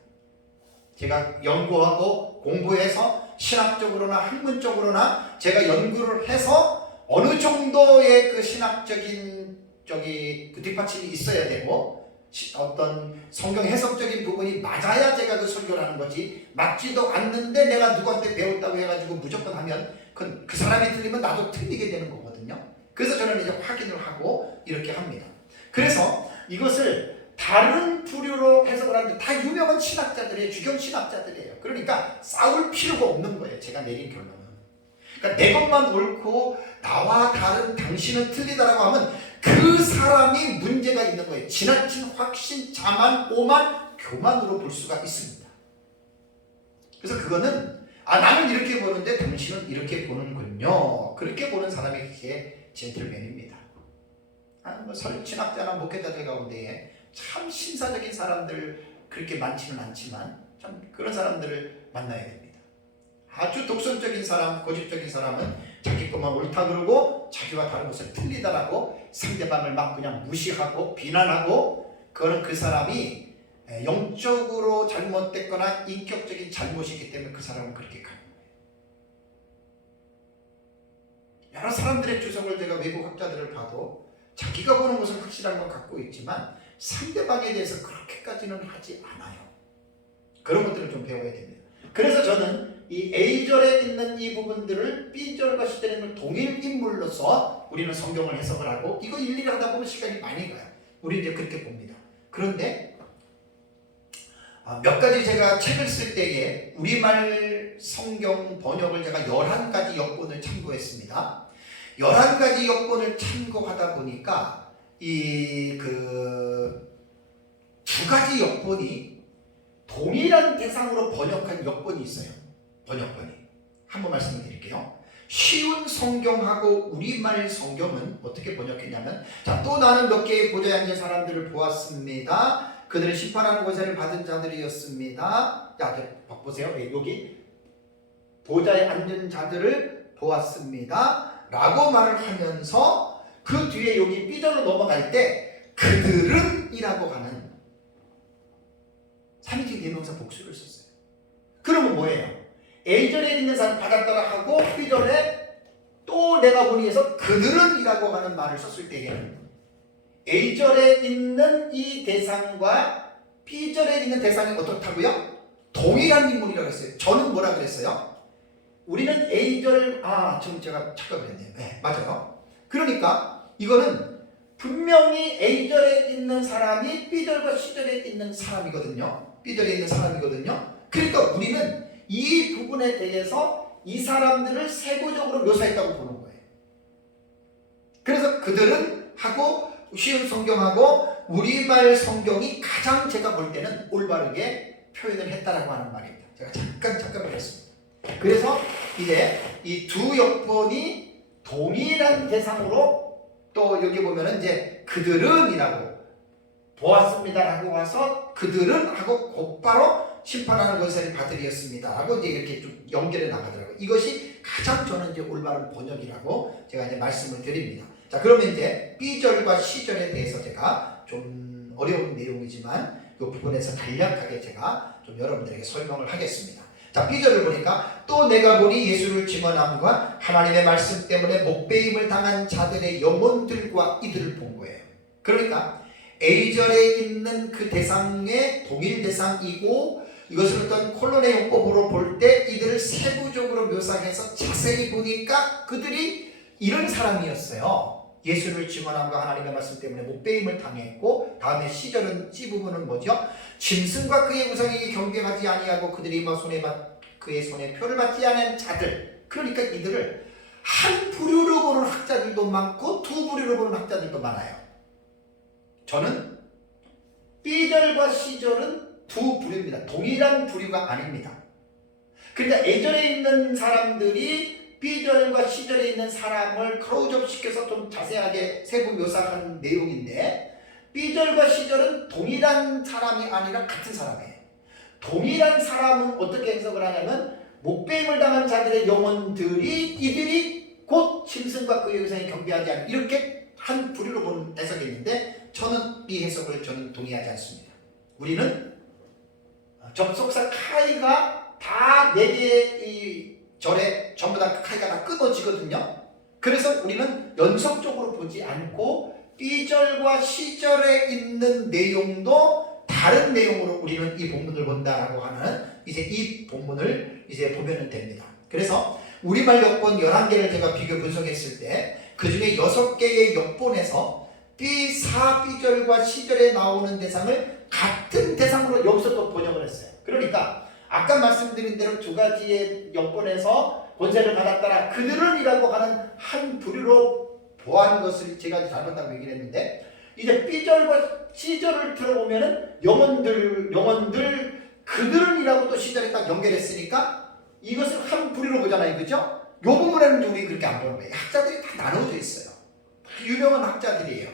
제가 연구하고 공부해서 신학적으로나 학문적으로나 제가 연구를 해서 어느 정도의 그 신학적인 그 뒷받침이 있어야 되고 어떤 성경 해석적인 부분이 맞아야 제가 그 설교를 하는 거지, 맞지도 않는데 내가 누구한테 배웠다고 해가지고 무조건 하면 그 사람이 틀리면 나도 틀리게 되는 거거든요. 그래서 저는 이제 확인을 하고 이렇게 합니다. 그래서 이것을 다른 부류로 해석을 하는데 다 유명한 신학자들이에요. 주경 신학자들이에요. 그러니까 싸울 필요가 없는 거예요. 제가 내린 결론은. 그러니까 내 것만 옳고 나와 다른 당신은 틀리다라고 하면 그 사람이 문제가 있는 거예요. 지나친 확신, 자만, 오만, 교만으로 볼 수가 있습니다. 그래서 그거는 나는 이렇게 보는데 당신은 이렇게 보는군요. 그렇게 보는 사람이 그게 젠틀맨입니다. 신학자나 목회자들 가운데에 참 신사적인 사람들 그렇게 많지는 않지만 참 그런 사람들을 만나야 됩니다. 아주 독선적인 사람, 고집적인 사람은 자기 것만 옳다 그러고 자기와 다른 것을 틀리다라고 상대방을 막 그냥 무시하고 비난하고, 그거는 그 사람이 영적으로 잘못됐거나 인격적인 잘못이기 때문에 그 사람은 그렇게 가는 거예요. 여러 사람들의 주석을 제가 외국 학자들을 봐도 자기가 보는 것은 확실한 건 갖고 있지만 상대방에 대해서 그렇게까지는 하지 않아요. 그런 것들을 좀 배워야 됩니다. 그래서 저는 이 A절에 있는 이 부분들을 B절과 C절에 있는 동일 인물로서 우리는 성경을 해석을 하고, 이거 일일이 하다 보면 시간이 많이 가요. 우리 이제 그렇게 봅니다. 그런데 몇 가지 제가 책을 쓸 때에 우리말 성경 번역을 제가 11가지 역본을 참고했습니다. 11가지 역본을 참고하다 보니까 이 두 가지 역본이 동일한 대상으로 번역한 역본이 있어요. 번역본이. 한번 말씀을 드릴게요. 쉬운 성경하고 우리말 성경은 어떻게 번역했냐면, 자, 또 나는 몇 개의 보좌에 앉은 사람들을 보았습니다. 그들은 심판하는 권세를 받은 자들이었습니다. 자, 보세요. 여기 보좌에 앉은 자들을 보았습니다 라고 말을 하면서 그 뒤에 여기 B절로 넘어갈 때 그들은 이라고 하는 3인칭 대명사 복수를 썼어요. 그러면 뭐예요? A절에 있는 사람 받았다라 하고 B절에 또 내가 보니 해서 그들은 이라고 하는 말을 썼을 때에는 A절에 있는 이 대상과 B절에 있는 대상이 어떻다고요? 동일한 인물이라고 했어요. 저는 뭐라 그랬어요? 우리는 A절, 지금 제가 착각을 했네요. 네, 맞아요. 그러니까 이거는 분명히 A절에 있는 사람이 B절과 C절에 있는 사람이거든요. B절에 있는 사람이거든요. 그러니까 우리는 이 부분에 대해서 이 사람들을 세부적으로 묘사했다고 보는 거예요. 그래서 그들은 하고 쉬운 성경하고 우리말 성경이 가장 제가 볼 때는 올바르게 표현을 했다라고 하는 말입니다. 제가 잠깐 착각을 했습니다. 그래서 이제 이 두 역본이 동일한 대상으로, 또 여기 보면은 이제 그들은 이라고 보았습니다라고 와서 그들은 하고 곧바로 심판하는 권세를 받으리었습니다 라고 이제 이렇게 좀 연결해 나가더라고요. 이것이 가장 저는 이제 올바른 번역이라고 제가 이제 말씀을 드립니다. 자, 그러면 이제 B절과 C절에 대해서 제가 좀 어려운 내용이지만 이 부분에서 간략하게 제가 좀 여러분들에게 설명을 하겠습니다. 자, B절을 보니까 또 내가 보니 예수를 증언함과 하나님의 말씀 때문에 목배임을 당한 자들의 영혼들과 이들을 본 거예요. 그러니까 A절에 있는 그 대상의 동일 대상이고, 이것을 어떤 콜론의 용법으로 볼 때 이들을 세부적으로 묘사해서 자세히 보니까 그들이 이런 사람이었어요. 예수를 증언함과 하나님의 말씀 때문에 목배임을 당했고, 다음에 C절은 C 부분은 뭐죠? 짐승과 그의 우상에게 경배하지 아니하고 그들이 그의 손에 표를 받지 않은 자들. 그러니까 이들을 한 부류로 보는 학자들도 많고 두 부류로 보는 학자들도 많아요. 저는 B절과 C절은 두 부류입니다. 동일한 부류가 아닙니다. 그러니까 A절에 있는 사람들이 B절과 C절에 있는 사람을 클로즈업 시켜서 좀 자세하게 세부 묘사하는 내용인데, B절과 C절은 동일한 사람이 아니라 같은 사람이에요. 동일한 사람은 어떻게 해석을 하냐면, 목배임을 당한 자들의 영혼들이 이들이 곧 짐승과 그의 우상에 경배하지 않는, 이렇게 한 부류로 보는 해석이 있는데, 저는 이 해석을 동의하지 않습니다. 우리는 접속사 카이가 다 4개의 이 절에 전부 다 카이가 다 끊어지거든요. 그래서 우리는 연속적으로 보지 않고 B절과 C절에 있는 내용도 다른 내용으로 우리는 이 본문을 본다라고 하는, 이제 이 본문을 이제 보면 됩니다. 그래서 우리말 역본 11개를 제가 비교 분석했을 때 그 중에 6개의 역본에서 B절과 C절에 나오는 대상을 같은 대상으로 여기서 또 번역을 했어요. 그러니까 아까 말씀드린 대로 두 가지의 역본에서 권세를 받았다라 그들은 이라고 하는 한 부류로 보아하는 것을 제가 잘못다고 얘기를 했는데, 이제 B절과 C절을 들어보면은 영혼들 그들은 이라고 또 C절에 딱 연결했으니까 이것을 한 부류로 보잖아요. 그죠? 요 부분에는 우리 그렇게 안 보는 거예요. 학자들이 다 나눠져 있어요. 유명한 학자들이에요.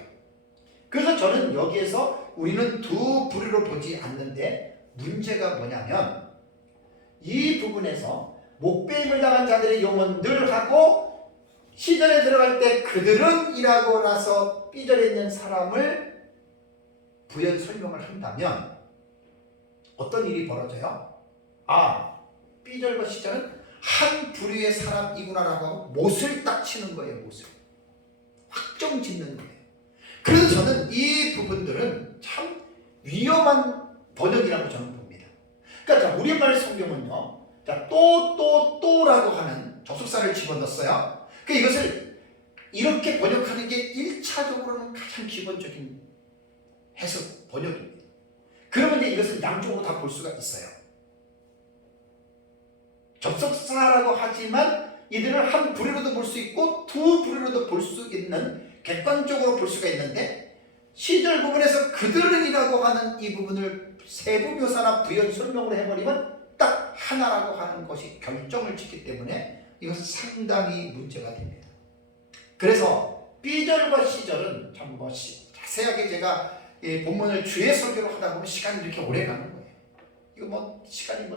그래서 저는 여기에서 우리는 두 부류로 보지 않는데 문제가 뭐냐면 이 부분에서 목배임을 당한 자들의 영혼들하고 시절에 들어갈 때 그들은 이라고 나서 삐절에 있는 사람을 부연 설명을 한다면 어떤 일이 벌어져요? 삐절과 시절은 한 부류의 사람이구나라고 하고 못을 딱 치는 거예요. 못을 확정 짓는 거예요. 그래서 저는 이 부분들은 참 위험한 번역이라고 저는 봅니다. 그러니까 우리말 성경은요, 또라고 하는 접속사를 집어넣었어요. 그러니까 이것을 이렇게 번역하는 게 1차적으로는 가장 기본적인 해석 번역입니다. 그러면 이제 이것을 양쪽으로 다 볼 수가 있어요. 접속사라고 하지만 이들을 한 부류로도 볼 수 있고 두 부류로도 볼 수 있는, 객관적으로 볼 수가 있는데 시절 부분에서 그들은이라고 하는 이 부분을 세부 묘사나 부연 설명으로 해버리면 딱 하나라고 하는 것이 결정을 짓기 때문에 이것은 상당히 문제가 됩니다. 그래서 B절과 C절은 참 자세하게 제가 이 본문을 주의 설교로 하다 보면 시간이 이렇게 오래 가는 거예요. 이거 시간이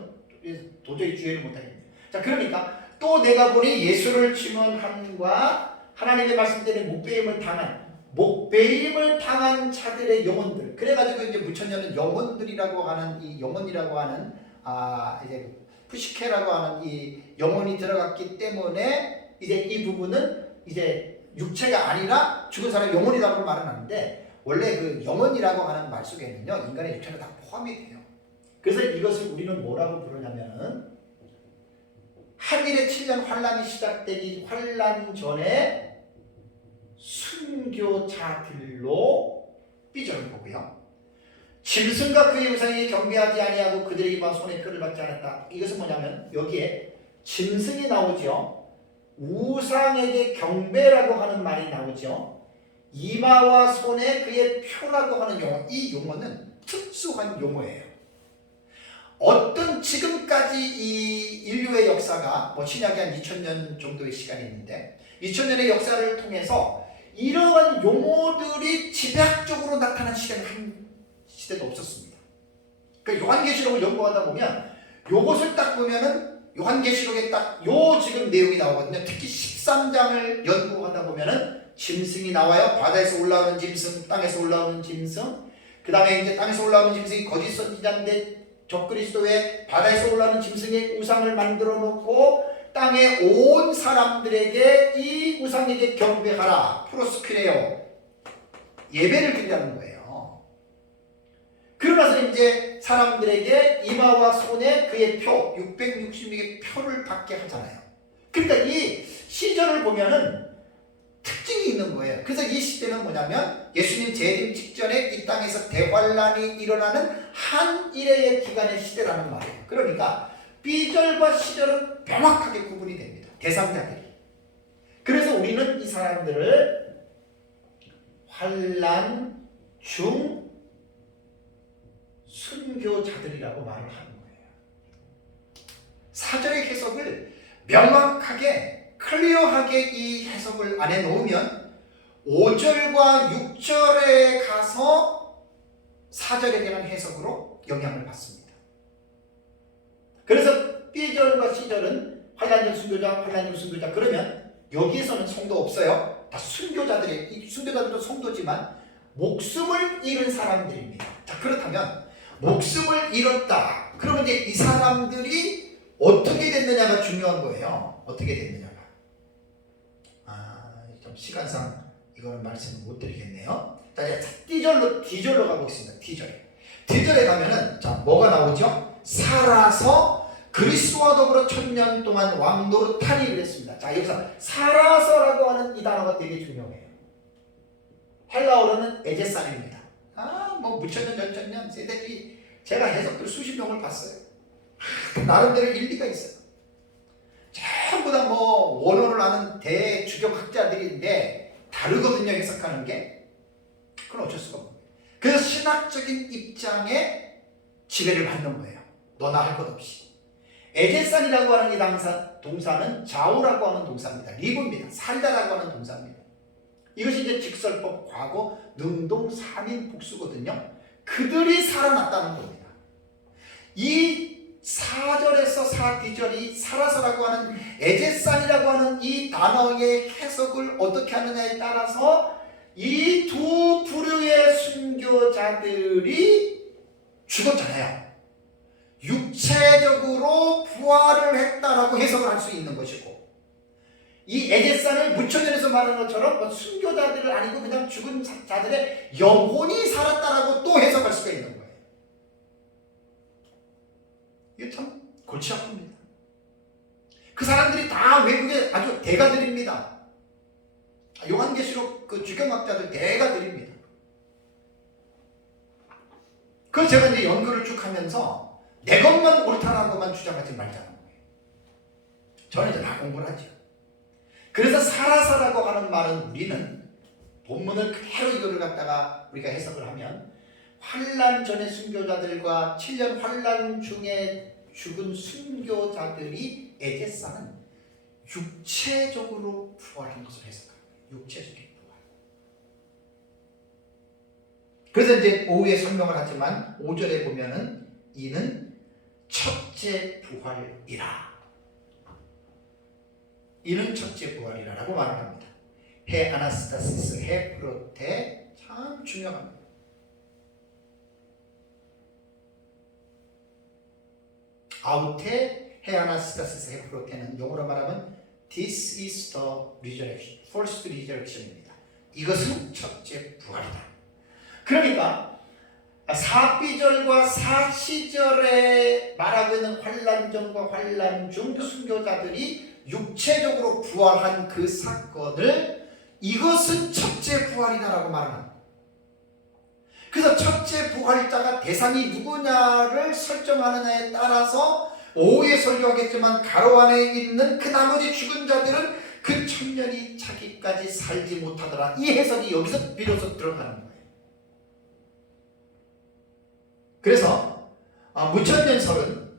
도저히 주의를 못하겠네요. 자, 그러니까 또 내가 보니 예수를 증언함과 하나님의 말씀대로 목배임을 당한 자들의 영혼들. 그래가지고 이제 무천년은 영혼들이라고 하는 이 영혼이라고 하는 이제 푸시케라고 하는 이 영혼이 들어갔기 때문에 이제 이 부분은 이제 육체가 아니라 죽은 사람의 영혼이라고 말은 하는데 원래 그 영혼이라고 하는 말 속에는요 인간의 육체가 다 포함이 돼요. 그래서 이것을 우리는 뭐라고 부르냐면은 한일의 7년 환란이 시작되기 환란 전에 순교자들로 삐절을 보고요. 짐승과 그의 우상에게 경배하지 아니하고 그들의 이마 손에 표를 받지 않았다. 이것은 뭐냐면 여기에 짐승이 나오죠. 우상에게 경배라고 하는 말이 나오죠. 이마와 손에 그의 표라고 하는 용어. 이 용어는 특수한 용어예요. 어떤 지금까지 이 인류의 역사가 신약이 한 2000년 정도의 시간이 있는데 2000년의 역사를 통해서 이러한 용어들이 집약적으로 나타난 시대는 한 시대도 없었습니다. 그러니까 요한계시록을 연구하다 보면 요것을 딱 보면은 요한계시록에 딱 요 지금 내용이 나오거든요. 특히 13장을 연구하다 보면은 짐승이 나와요. 바다에서 올라오는 짐승, 땅에서 올라오는 짐승. 그 다음에 이제 땅에서 올라오는 짐승이 거짓 선지자인데 적그리스도의 바다에서 올라오는 짐승의 우상을 만들어 놓고 땅에 온 사람들에게 이 우상에게 경배하라. 프로스크레오. 예배를 드리라는 거예요. 그러나서 이제 사람들에게 이마와 손에 그의 표, 666의 표를 받게 하잖아요. 그러니까 이 시절을 보면은 특징이 있는 거예요. 그래서 이 시대는 뭐냐면 예수님 재림 직전에 이 땅에서 대환란이 일어나는 한 일회의 기간의 시대라는 말이에요. 그러니까 B절과 C절은 명확하게 구분이 됩니다. 대상자들이. 그래서 우리는 이 사람들을 환란 중 순교자들이라고 말을 하는 거예요. 4절의 해석을 명확하게 클리어하게 이 해석을 안에 놓으면 5절과 6절에 가서 4절에 대한 해석으로 영향을 받습니다. 그래서 B절과 C절은 환란중 순교자, 환란중 순교자. 그러면 여기에서는 성도 없어요. 다 순교자들이, 이 순교자들도 성도지만 목숨을 잃은 사람들입니다. 자, 그렇다면 목숨을 잃었다. 그러면 이제 이 사람들이 어떻게 됐느냐가 중요한 거예요. 어떻게 됐느냐가. 좀 시간상 이거는 말씀을 못 드리겠네요. 자, 이제 D절로 가보겠습니다. D절에 가면은 자, 뭐가 나오죠? 살아서 그리스도와 더불어 1000년 동안 왕노릇하니 그랬습니다. 자, 여기서 살아서라고 하는 이 단어가 되게 중요해요. 헬라어로는 에제산입니다. 무천년, 전천년, 세대기 제가 해석들 수십 명을 봤어요. 나름대로 일리가 있어요. 전부 다 원어를 아는 대주격학자들인데 다르거든요. 해석하는 게. 그건 어쩔 수가 없고. 그래서 신학적인 입장에 지배를 받는 거예요. 너나 할 것 없이. 에제산이라고 하는 이 동사는 좌우라고 하는 동사입니다. 리브입니다. 살다라고 하는 동사입니다. 이것이 이제 직설법, 과거, 능동, 3인 복수거든요. 그들이 살아났다는 겁니다. 이 4절에서 4디절이 사라서라고 하는 에제산이라고 하는 이 단어의 해석을 어떻게 하느냐에 따라서 이 두 부류의 순교자들이 죽었잖아요. 육체적으로 부활을 했다라고 해석을 할 수 있는 것이고, 이 에제산을 무천년에서 말하는 것처럼 순교자들을 아니고 그냥 죽은 자들의 영혼이 살았다라고 또 해석할 수가 있는 거예요. 이게 참 골치 아픕니다. 그 사람들이 다 외국의 아주 대가들입니다. 요한계시록 그 주경학자들 대가들입니다. 그걸 제가 이제 연구를 쭉 하면서 내 것만 옳다라고만 주장하지 말자는 거예요. 저는 이제 다 공부를 하죠. 그래서 사라사라고 하는 말은 우리는 본문을 그대로 이거를 갖다가 우리가 해석을 하면 환난 전의 순교자들과 7년 환난 중에 죽은 순교자들이 에제사는 육체적으로 부활한 것을 해석합니다. 육체적인 부활. 그래서 이제 오후에 설명을 하지만 5절에 보면은 이는 첫째 부활이라. 이는 첫째 부활이라 라고 말을 합니다. 해 아나스타시스, 해 프로테 참 중요합니다. 아우테, 해 아나스타시스, 해 프로테는 영어로 말하면 This is the resurrection, first resurrection입니다. 이것은 첫째 부활이다. 그러니까 4비절과 4시절에 말하고 있는 환난 전과 환난 중 순교자들이 육체적으로 부활한 그 사건을 이것은 첫째 부활이다라고 말합니다. 그래서 첫째 부활자가 대상이 누구냐를 설정하느냐에 따라서 오후에 설교하겠지만 가로 안에 있는 그 나머지 죽은 자들은 그 천년이 차기까지 살지 못하더라. 이 해석이 여기서 비로소 들어가는 거예요. 그래서 무천년설은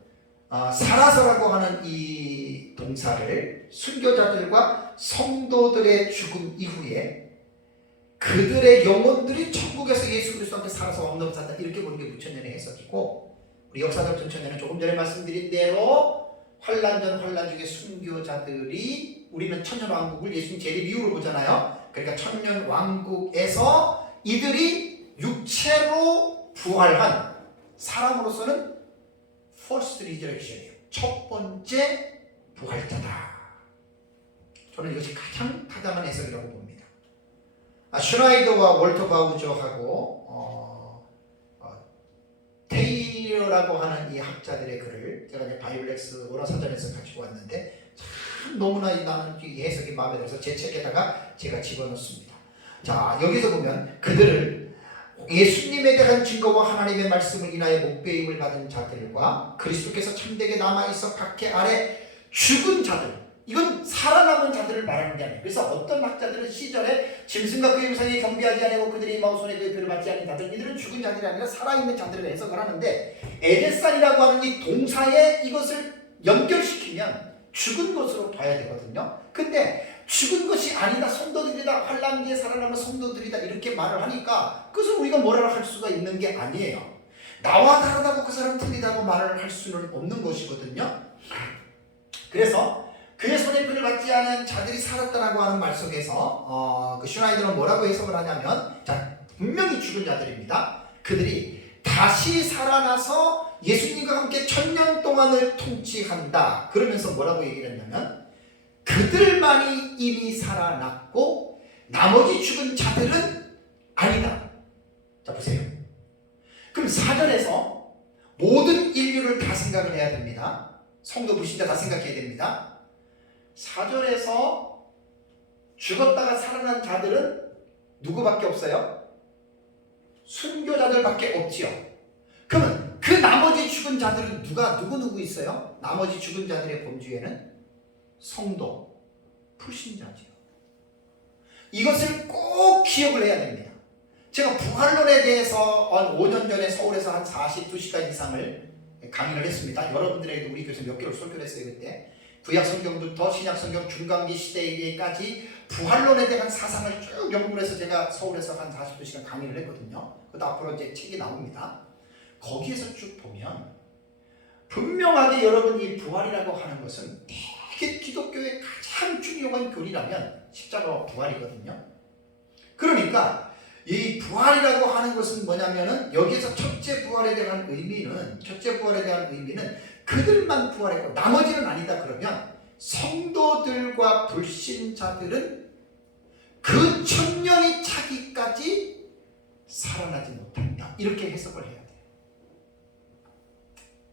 살아서라고 하는 이 동사를 순교자들과 성도들의 죽음 이후에 그들의 영혼들이 천국에서 예수 그리스도한테 살아서 왕노릇 산다, 이렇게 보는 게 무천년의 해석이고, 우리 역사적 전천년은 조금 전에 말씀드린 대로 환난 전 환난 중에 순교자들이 우리는 천년왕국을 예수님 재림 이후로 보잖아요. 그러니까 천년왕국에서 이들이 육체로 부활한 사람으로서는 first resurrection이에요. 첫 번째 부활자다. 저는 이것이 가장 타당한 해석이라고 봅니다. 슈나이더와 월터 바우저하고 테일러라고 하는 이 학자들의 글을 제가 이제 바이블렉스 원어사전에서 가지고 왔는데 참 너무나 나는 이 해석이 마음에 들어서 제 책에다가 제가 집어넣습니다. 자, 여기서 보면 그들을 예수님에 대한 증거와 하나님의 말씀을 인하여 목배임을 받은 자들과 그리스도께서 참되게 남아있어 박해 아래 죽은 자들, 이건 살아남은 자들을 말하는 게 아니에요. 그래서 어떤 학자들은 시절에 짐승과 그 형상이 경비하지 아니하고 그들의 마음 손에 그 표를 받지 않은 자들, 이들은 죽은 자들이 아니라 살아있는 자들을 해석을 하는데, 에데산이라고 하는 이 동사에 이것을 연결시키면 죽은 것으로 봐야 되거든요. 근데 죽은 것이 아니다, 성도들이다, 환난 뒤에 살아남은 성도들이다, 이렇게 말을 하니까 그것을 우리가 뭐라고 할 수가 있는 게 아니에요. 나와 다르다고 그 사람 틀리다고 말을 할 수는 없는 것이거든요. 그래서 그의 손에 표를 받지 않은 자들이 살았다라고 하는 말 속에서 그 슈나이더는 뭐라고 해석을 하냐면, 자, 분명히 죽은 자들입니다. 그들이 다시 살아나서 예수님과 함께 천년 동안을 통치한다. 그러면서 뭐라고 얘기를 했냐면, 그들만이 이미 살아났고 나머지 죽은 자들은 아니다. 자, 보세요. 그럼 4절에서 모든 인류를 다 생각을 해야 됩니다. 성도 불신자 다 생각해야 됩니다. 4절에서 죽었다가 살아난 자들은 누구밖에 없어요? 순교자들밖에 없지요. 그러면 그 나머지 죽은 자들은 누구 있어요? 나머지 죽은 자들의 범주에는 성도, 불신자지요. 이것을 꼭 기억을 해야 됩니다. 제가 부활론에 대해서 한 5년 전에 서울에서 한 42시간 이상을 강의를 했습니다. 여러분들에게도 우리 교회에서 몇 개월 설교를 했어요. 그때 구약 성경부터 신약 성경 중간기 시대에까지 부활론에 대한 사상을 쭉 연구를 해서 제가 서울에서 한 42시간 강의를 했거든요. 그것도 앞으로 이제 책이 나옵니다. 거기에서 쭉 보면 분명하게 여러분 이 부활이라고 하는 것은 되게 기독교의 가장 중요한 교리라면 십자가와 부활이거든요. 그러니까 이 부활이라고 하는 것은 뭐냐면은 여기에서 첫째 부활에 대한 의미는 그들만 부활했고 나머지는 아니다 그러면 성도들과 불신자들은 그 천년이 차기까지 살아나지 못한다. 이렇게 해석을 해야 돼요.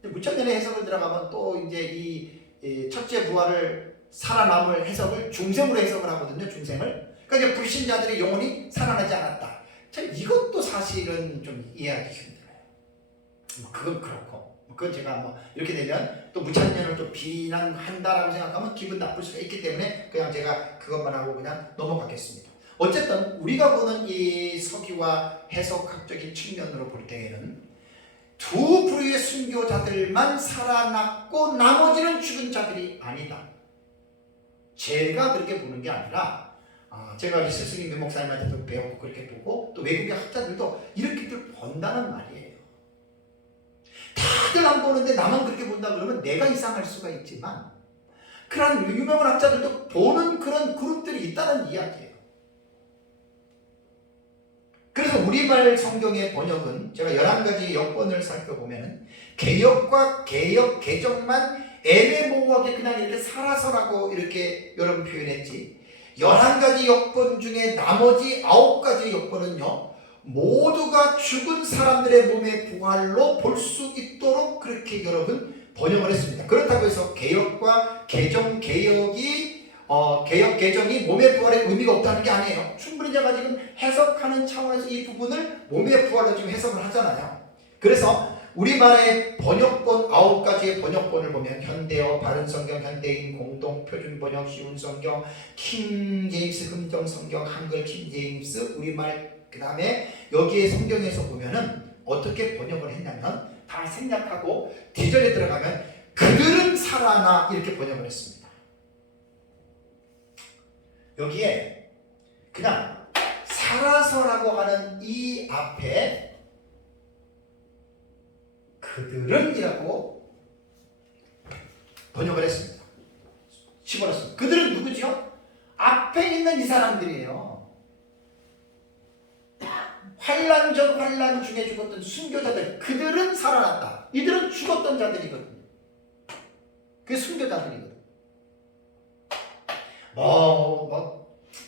무천년의 해석을 들어가면 또 이제 이 첫째 부활을 살아남을 해석을 중생으로 해석을 하거든요. 중생을. 그러니까 이제 불신자들의 영혼이 살아나지 않았다. 참 이것도 사실은 좀 이해하기 힘들어요. 그건 그렇고 그건 제가 뭐 이렇게 되면 또 무천년을 또 비난한다라고 생각하면 기분 나쁠 수가 있기 때문에 그냥 제가 그것만 하고 그냥 넘어가겠습니다. 어쨌든 우리가 보는 이 서기와 해석학적인 측면으로 볼 때에는 두 부류의 순교자들만 살아났고 나머지는 죽은 자들이 아니다. 제가 그렇게 보는 게 아니라 제가 스승님 목사님한테도 배웠고 그렇게 보고 또 외국의 학자들도 이렇게들 본다는 말이에요. 다들 안 보는데 나만 그렇게 본다 그러면 내가 이상할 수가 있지만 그런 유명한 학자들도 보는 그런 그룹들이 있다는 이야기예요. 그래서 우리말 성경의 번역은 제가 11가지 역번을 살펴보면 개역과 개역, 개정만 애매모호하게 그냥 이렇게 살아서라고 이렇게 여러분 표현했지 11가지 역번 중에 나머지 9가지 역번은요 모두가 죽은 사람들의 몸의 부활로 볼 수 있도록 그렇게 여러분 번역을 했습니다. 그렇다고 해서 개역과 개정, 개혁이 개혁, 개정이 몸의 부활에 의미가 없다는 게 아니에요. 충분히 제가 지금 해석하는 차원에서 이 부분을 몸의 부활로 지금 해석을 하잖아요. 그래서 우리말의 번역본 9가지의 번역본을 보면 현대어, 바른성경, 현대인, 공동, 표준번역, 쉬운성경, 킹제임스, 금정성경, 한글 킹제임스, 우리말 그 다음에 여기에 성경에서 보면은 어떻게 번역을 했냐면 다 생략하고 뒤절에 들어가면 그들은 살아나 이렇게 번역을 했습니다. 여기에 그냥 살아서라고 하는 이 앞에 그들은 이라고 번역을 했습니다. 집어넣었습니다. 그들은 누구죠? 앞에 있는 이 사람들이에요. 환란 전 환란 중에 죽었던 순교자들 그들은 살아났다. 이들은 죽었던 자들이거든요. 그게 순교자들이거든요.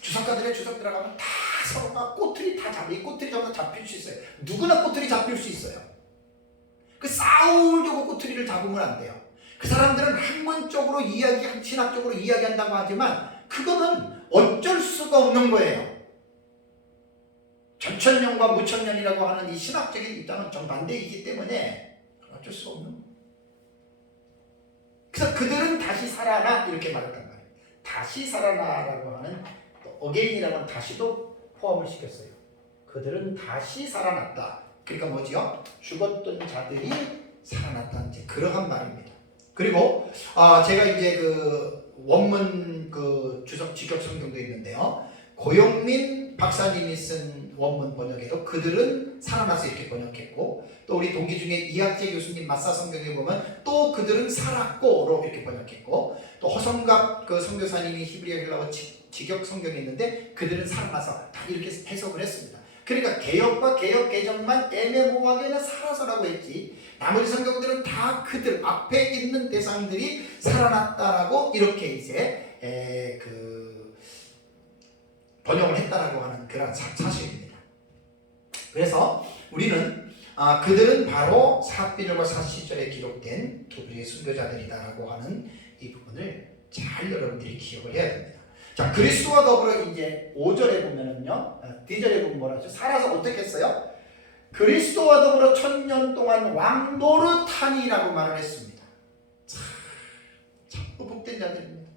주석가들의 주석 들어가면 다 서로가 꼬투리 다 잡히 꼬투리 잡아서 잡힐 수 있어요. 누구나 꼬투리 잡힐 수 있어요. 그 싸우려고 꼬투리를 잡으면 안 돼요. 그 사람들은 학문적으로 신학적으로 이야기한다고 하지만 그거는 어쩔 수가 없는 거예요. 전천년과 무천년이라고 하는 이 신학적인 입장은 정반대이기 때문에 어쩔 수 없는 거예요. 그래서 그들은 다시 살아나 이렇게 말했단 말이에요. 다시 살아나라고 하는 어게인이라고 하는 다시도 포함을 시켰어요. 그들은 다시 살아났다. 그러니까 뭐지요? 죽었던 자들이 살아났다는 이제 그러한 말입니다. 그리고 제가 이제 그 원문 그 주석 직역 성경도 있는데요. 고영민 박사님이 쓴 원문 번역에도 그들은 살아나서 이렇게 번역했고 또 우리 동기 중에 이학재 교수님 마사 성경에 보면 또 그들은 살았고로 이렇게 번역했고 또 허성갑 그 선교사님이 히브리어 헬라어 직역 성경에 있는데 그들은 살아나서 다 이렇게 해석을 했습니다. 그러니까 개역과 개역 개정만 애매모호하게 그냥 살아서라고 했지 나머지 성경들은 다 그들 앞에 있는 대상들이 살아났다라고 이렇게 이제 번역을 했다라고 하는 그런 사실입니다. 그래서 우리는 그들은 바로 사필절과 사시절에 기록된 두 부류의 순교자들이다라고 하는 이 부분을 잘 여러분들이 기억을 해야 됩니다. 자, 그리스도와 더불어 이제 5절에 보면은요, D절에 보면 뭐라 하죠? 살아서 어떻게 했어요? 그리스도와 더불어 1000년 동안 왕노릇하니라고 말을 했습니다. 참 복된 자들입니다.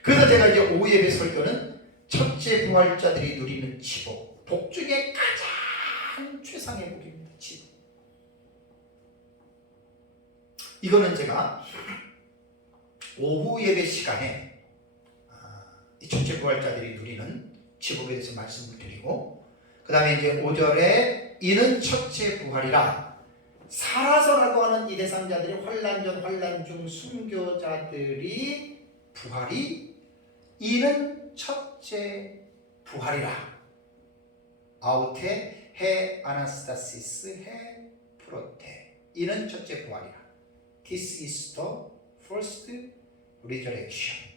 그래서 제가 이제 오후 예배 설교는 첫째 부활자들이 누리는 지복, 복 중에 가장 최상의 복입니다. 지복. 이거는 제가 오후 예배 시간에 이 첫째 부활자들이 누리는 지복에 대해서 말씀을 드리고 그 다음에 이제 5절에 이는 첫째 부활이라 살아서라고 하는 이 대상자들이 환난 전 환난 중 순교자들이 부활이 이는 첫째 부활이라. 아우테 해 아나스타시스 해 프로테. 이는 첫째 부활이라. This is the first resurrection.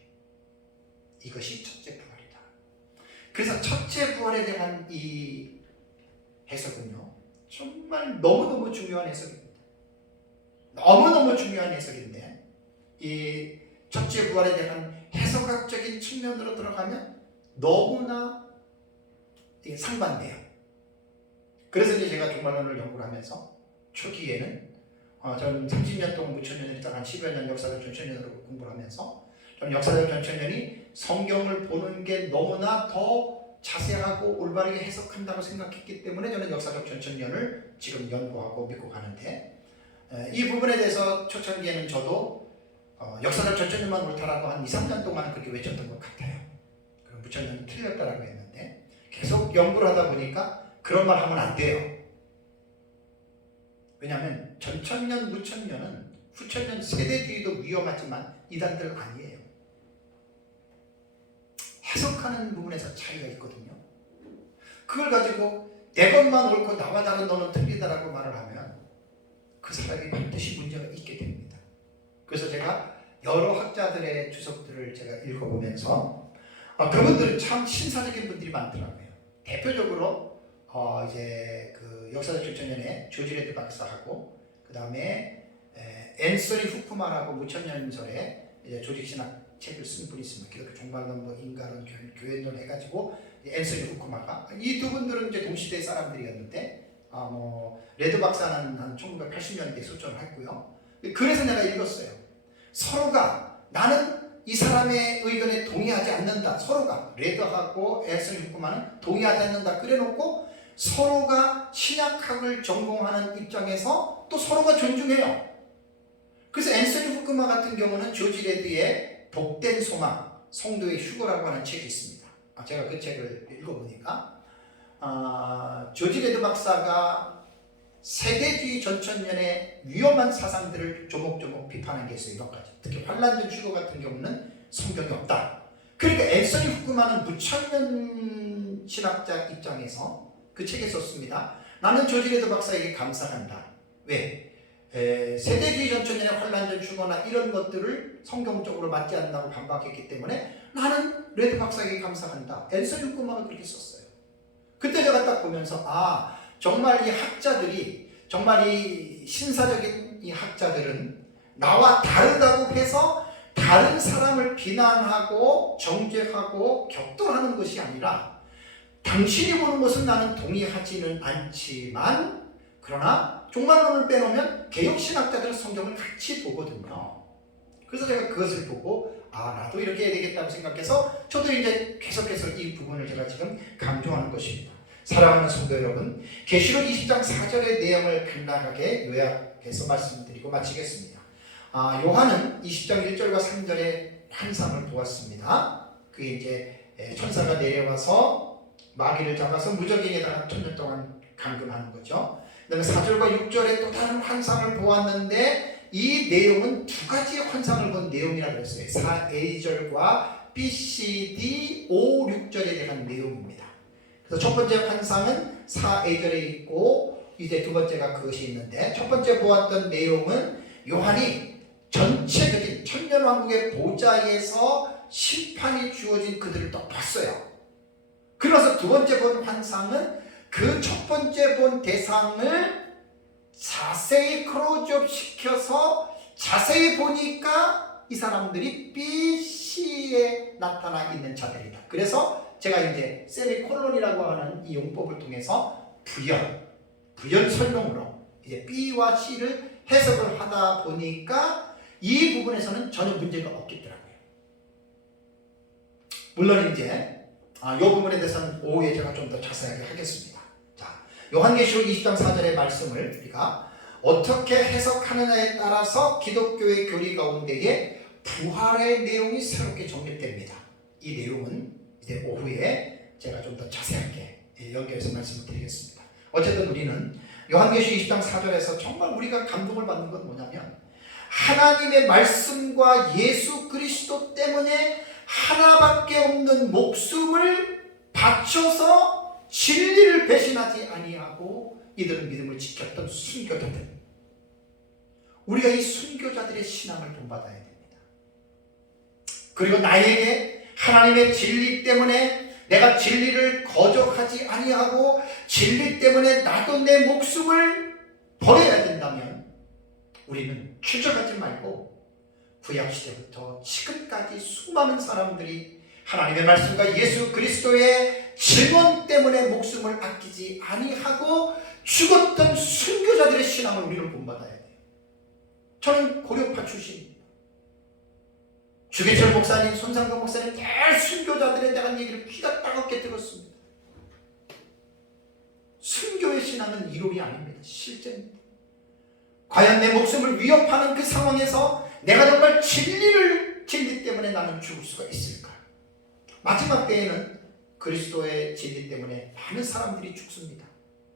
이것이 첫째 부활이다. 그래서 첫째 부활에 대한 이 해석은요, 정말 너무너무 중요한 해석입니다. 너무너무 중요한 해석인데, 이 첫째 부활에 대한 해석학적인 측면으로 들어가면 너무나 상반돼요. 그래서 이제 제가 종말론을 연구를 하면서 초기에는 저는 30년 동안 무천년을 있다가 한 10여 년 역사적 전천년으로 공부를 하면서 저는 역사적 전천년이 성경을 보는 게 너무나 더 자세하고 올바르게 해석한다고 생각했기 때문에 저는 역사적 전천년을 지금 연구하고 믿고 가는데, 이 부분에 대해서 초창기에는 저도 역사적 전천년만 옳다라고 한 2, 3년 동안 그렇게 외쳤던 것 같아요. 그럼 무천년은 틀렸다라고 했는데 계속 연구를 하다 보니까 그런 말 하면 안 돼요. 왜냐하면 전천년, 무천년은 후천년 세대주의도 위험하지만 이단들 아니에요. 해석하는 부분에서 차이가 있거든요. 그걸 가지고 내 것만 옳고 나와 다른 너는 틀리다라고 말을 하면 그 사람이 반드시 문제가 있게 됩니다. 그래서 제가 여러 학자들의 주석들을 제가 읽어보면서 그분들은 참 신사적인 분들이 많더라고요. 대표적으로 이제 그 역사적 전천년에 조지 레드 박사하고 그 다음에 앤서니 후쿠마라고 무천년설에 이제 조직신학 책을 쓴 분이 있습니다. 기독교 종말론, 뭐 인간론, 교회론 해가지고 앤서니 후쿠마가 이 두 분들은 이제 동시대 사람들이었는데 레드 박사는 한 1980년대에 소천을 했고요. 그래서 내가 읽었어요. 서로가 나는 이 사람의 의견에 동의하지 않는다. 서로가 레드하고 앤서니 후쿠마는 동의하지 않는다. 그래놓고 서로가 신약학을 전공하는 입장에서 또 서로가 존중해요. 그래서 앤서니 후쿠마 같은 경우는 조지 레드의 복된 소망, 성도의 휴거라고 하는 책이 있습니다. 제가 그 책을 읽어보니까 조지 레드 박사가 세대주의 전천년의 위험한 사상들을 조목조목 비판한 게 있어요. 몇 가지. 특히 환란전 휴거 같은 경우는 성경이 없다. 그러니까 앤서니 후쿠마는 무천년 신학자 입장에서 그 책에 썼습니다. 나는 조지 레드 박사에게 감사한다. 왜? 세대주의 전천년의 환란전 휴거나 이런 것들을 성경적으로 맞지 않는다고 반박했기 때문에 나는 레드 박사에게 감사한다. 앤서니 후쿠마가 그렇게 썼어요. 그때 제가 딱 보면서 정말 이 학자들이, 정말 이 신사적인 이 학자들은 나와 다르다고 해서 다른 사람을 비난하고 정죄하고 격돌하는 것이 아니라 당신이 보는 것은 나는 동의하지는 않지만 그러나 종말론을 빼놓으면 개혁신학자들은 성경을 같이 보거든요. 그래서 제가 그것을 보고 나도 이렇게 해야 되겠다고 생각해서 저도 이제 계속해서 이 부분을 제가 지금 강조하는 것입니다. 사랑하는 성도 여러분, 계시록 20장 4절의 내용을 간단하게 요약해서 말씀드리고 마치겠습니다. 요한은 20장 1절과 3절의 환상을 보았습니다. 그게 이제 천사가 내려와서 마귀를 잡아서 무적행에다가 1000년 동안 감금하는 거죠. 그 다음에 4절과 6절에 또 다른 환상을 보았는데 이 내용은 두 가지 환상을 본 내용이라고 했어요. 4A절과 BCD 5, 6절에 대한 내용입니다. 그래서 첫 번째 환상은 4A절에 있고 이제 두 번째가 그것이 있는데, 첫 번째 보았던 내용은 요한이 전체적인 천년왕국의 보좌에서 심판이 주어진 그들을 또 봤어요. 그래서 두 번째 본 환상은 그 첫 번째 본 대상을 자세히 클로즈업 시켜서 자세히 보니까 이 사람들이 BC에 나타나 있는 자들이다. 그래서 제가 이제 세미콜론이라고 하는 이 용법을 통해서 부연 설명으로 이제 B와 C를 해석을 하다 보니까 이 부분에서는 전혀 문제가 없겠더라고요. 물론 이제 이 부분에 대해서는 오후에 제가 좀 더 자세하게 하겠습니다. 자, 요한계시록 20장 4절의 말씀을 우리가 어떻게 해석하느냐에 따라서 기독교의 교리 가운데에 부활의 내용이 새롭게 정립됩니다. 이 내용은 이제 오후에 제가 좀 더 자세하게 연결해서 말씀을 드리겠습니다. 어쨌든 우리는 요한계시록 20장 4절에서 정말 우리가 감동을 받는 건 뭐냐면 하나님의 말씀과 예수 그리스도 때문에 하나밖에 없는 목숨을 바쳐서 진리를 배신하지 아니하고 이들은 믿음을 지켰던 순교자들. 우리가 이 순교자들의 신앙을 본받아야 됩니다. 그리고 나에게 하나님의 진리 때문에 내가 진리를 거적하지 아니하고 진리 때문에 나도 내 목숨을 버려야 된다면 우리는 추적하지 말고 구약시대부터 지금까지 수많은 사람들이 하나님의 말씀과 예수 그리스도의 증언 때문에 목숨을 아끼지 아니하고 죽었던 순교자들의 신앙을 우리는 본받아야 돼요. 저는 고려파 출신입니다. 주계철 목사님, 손상도 목사님 대 순교자들에 대한 얘기를 귀가 따갑게 들었습니다. 순교의 신앙은 이론이 아닙니다. 실제입니다. 과연 내 목숨을 위협하는 그 상황에서 내가 정말 진리 때문에 나는 죽을 수가 있을까? 마지막 때에는 그리스도의 진리 때문에 많은 사람들이 죽습니다.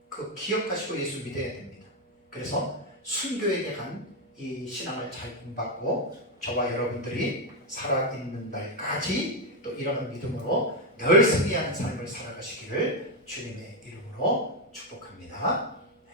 그거 기억하시고 예수 믿어야 됩니다. 그래서 순교에 대한 이 신앙을 잘 본받고 저와 여러분들이 살아있는 날까지 또 이런 믿음으로 늘 승리하는 삶을 살아가시기를 주님의 이름으로 축복합니다.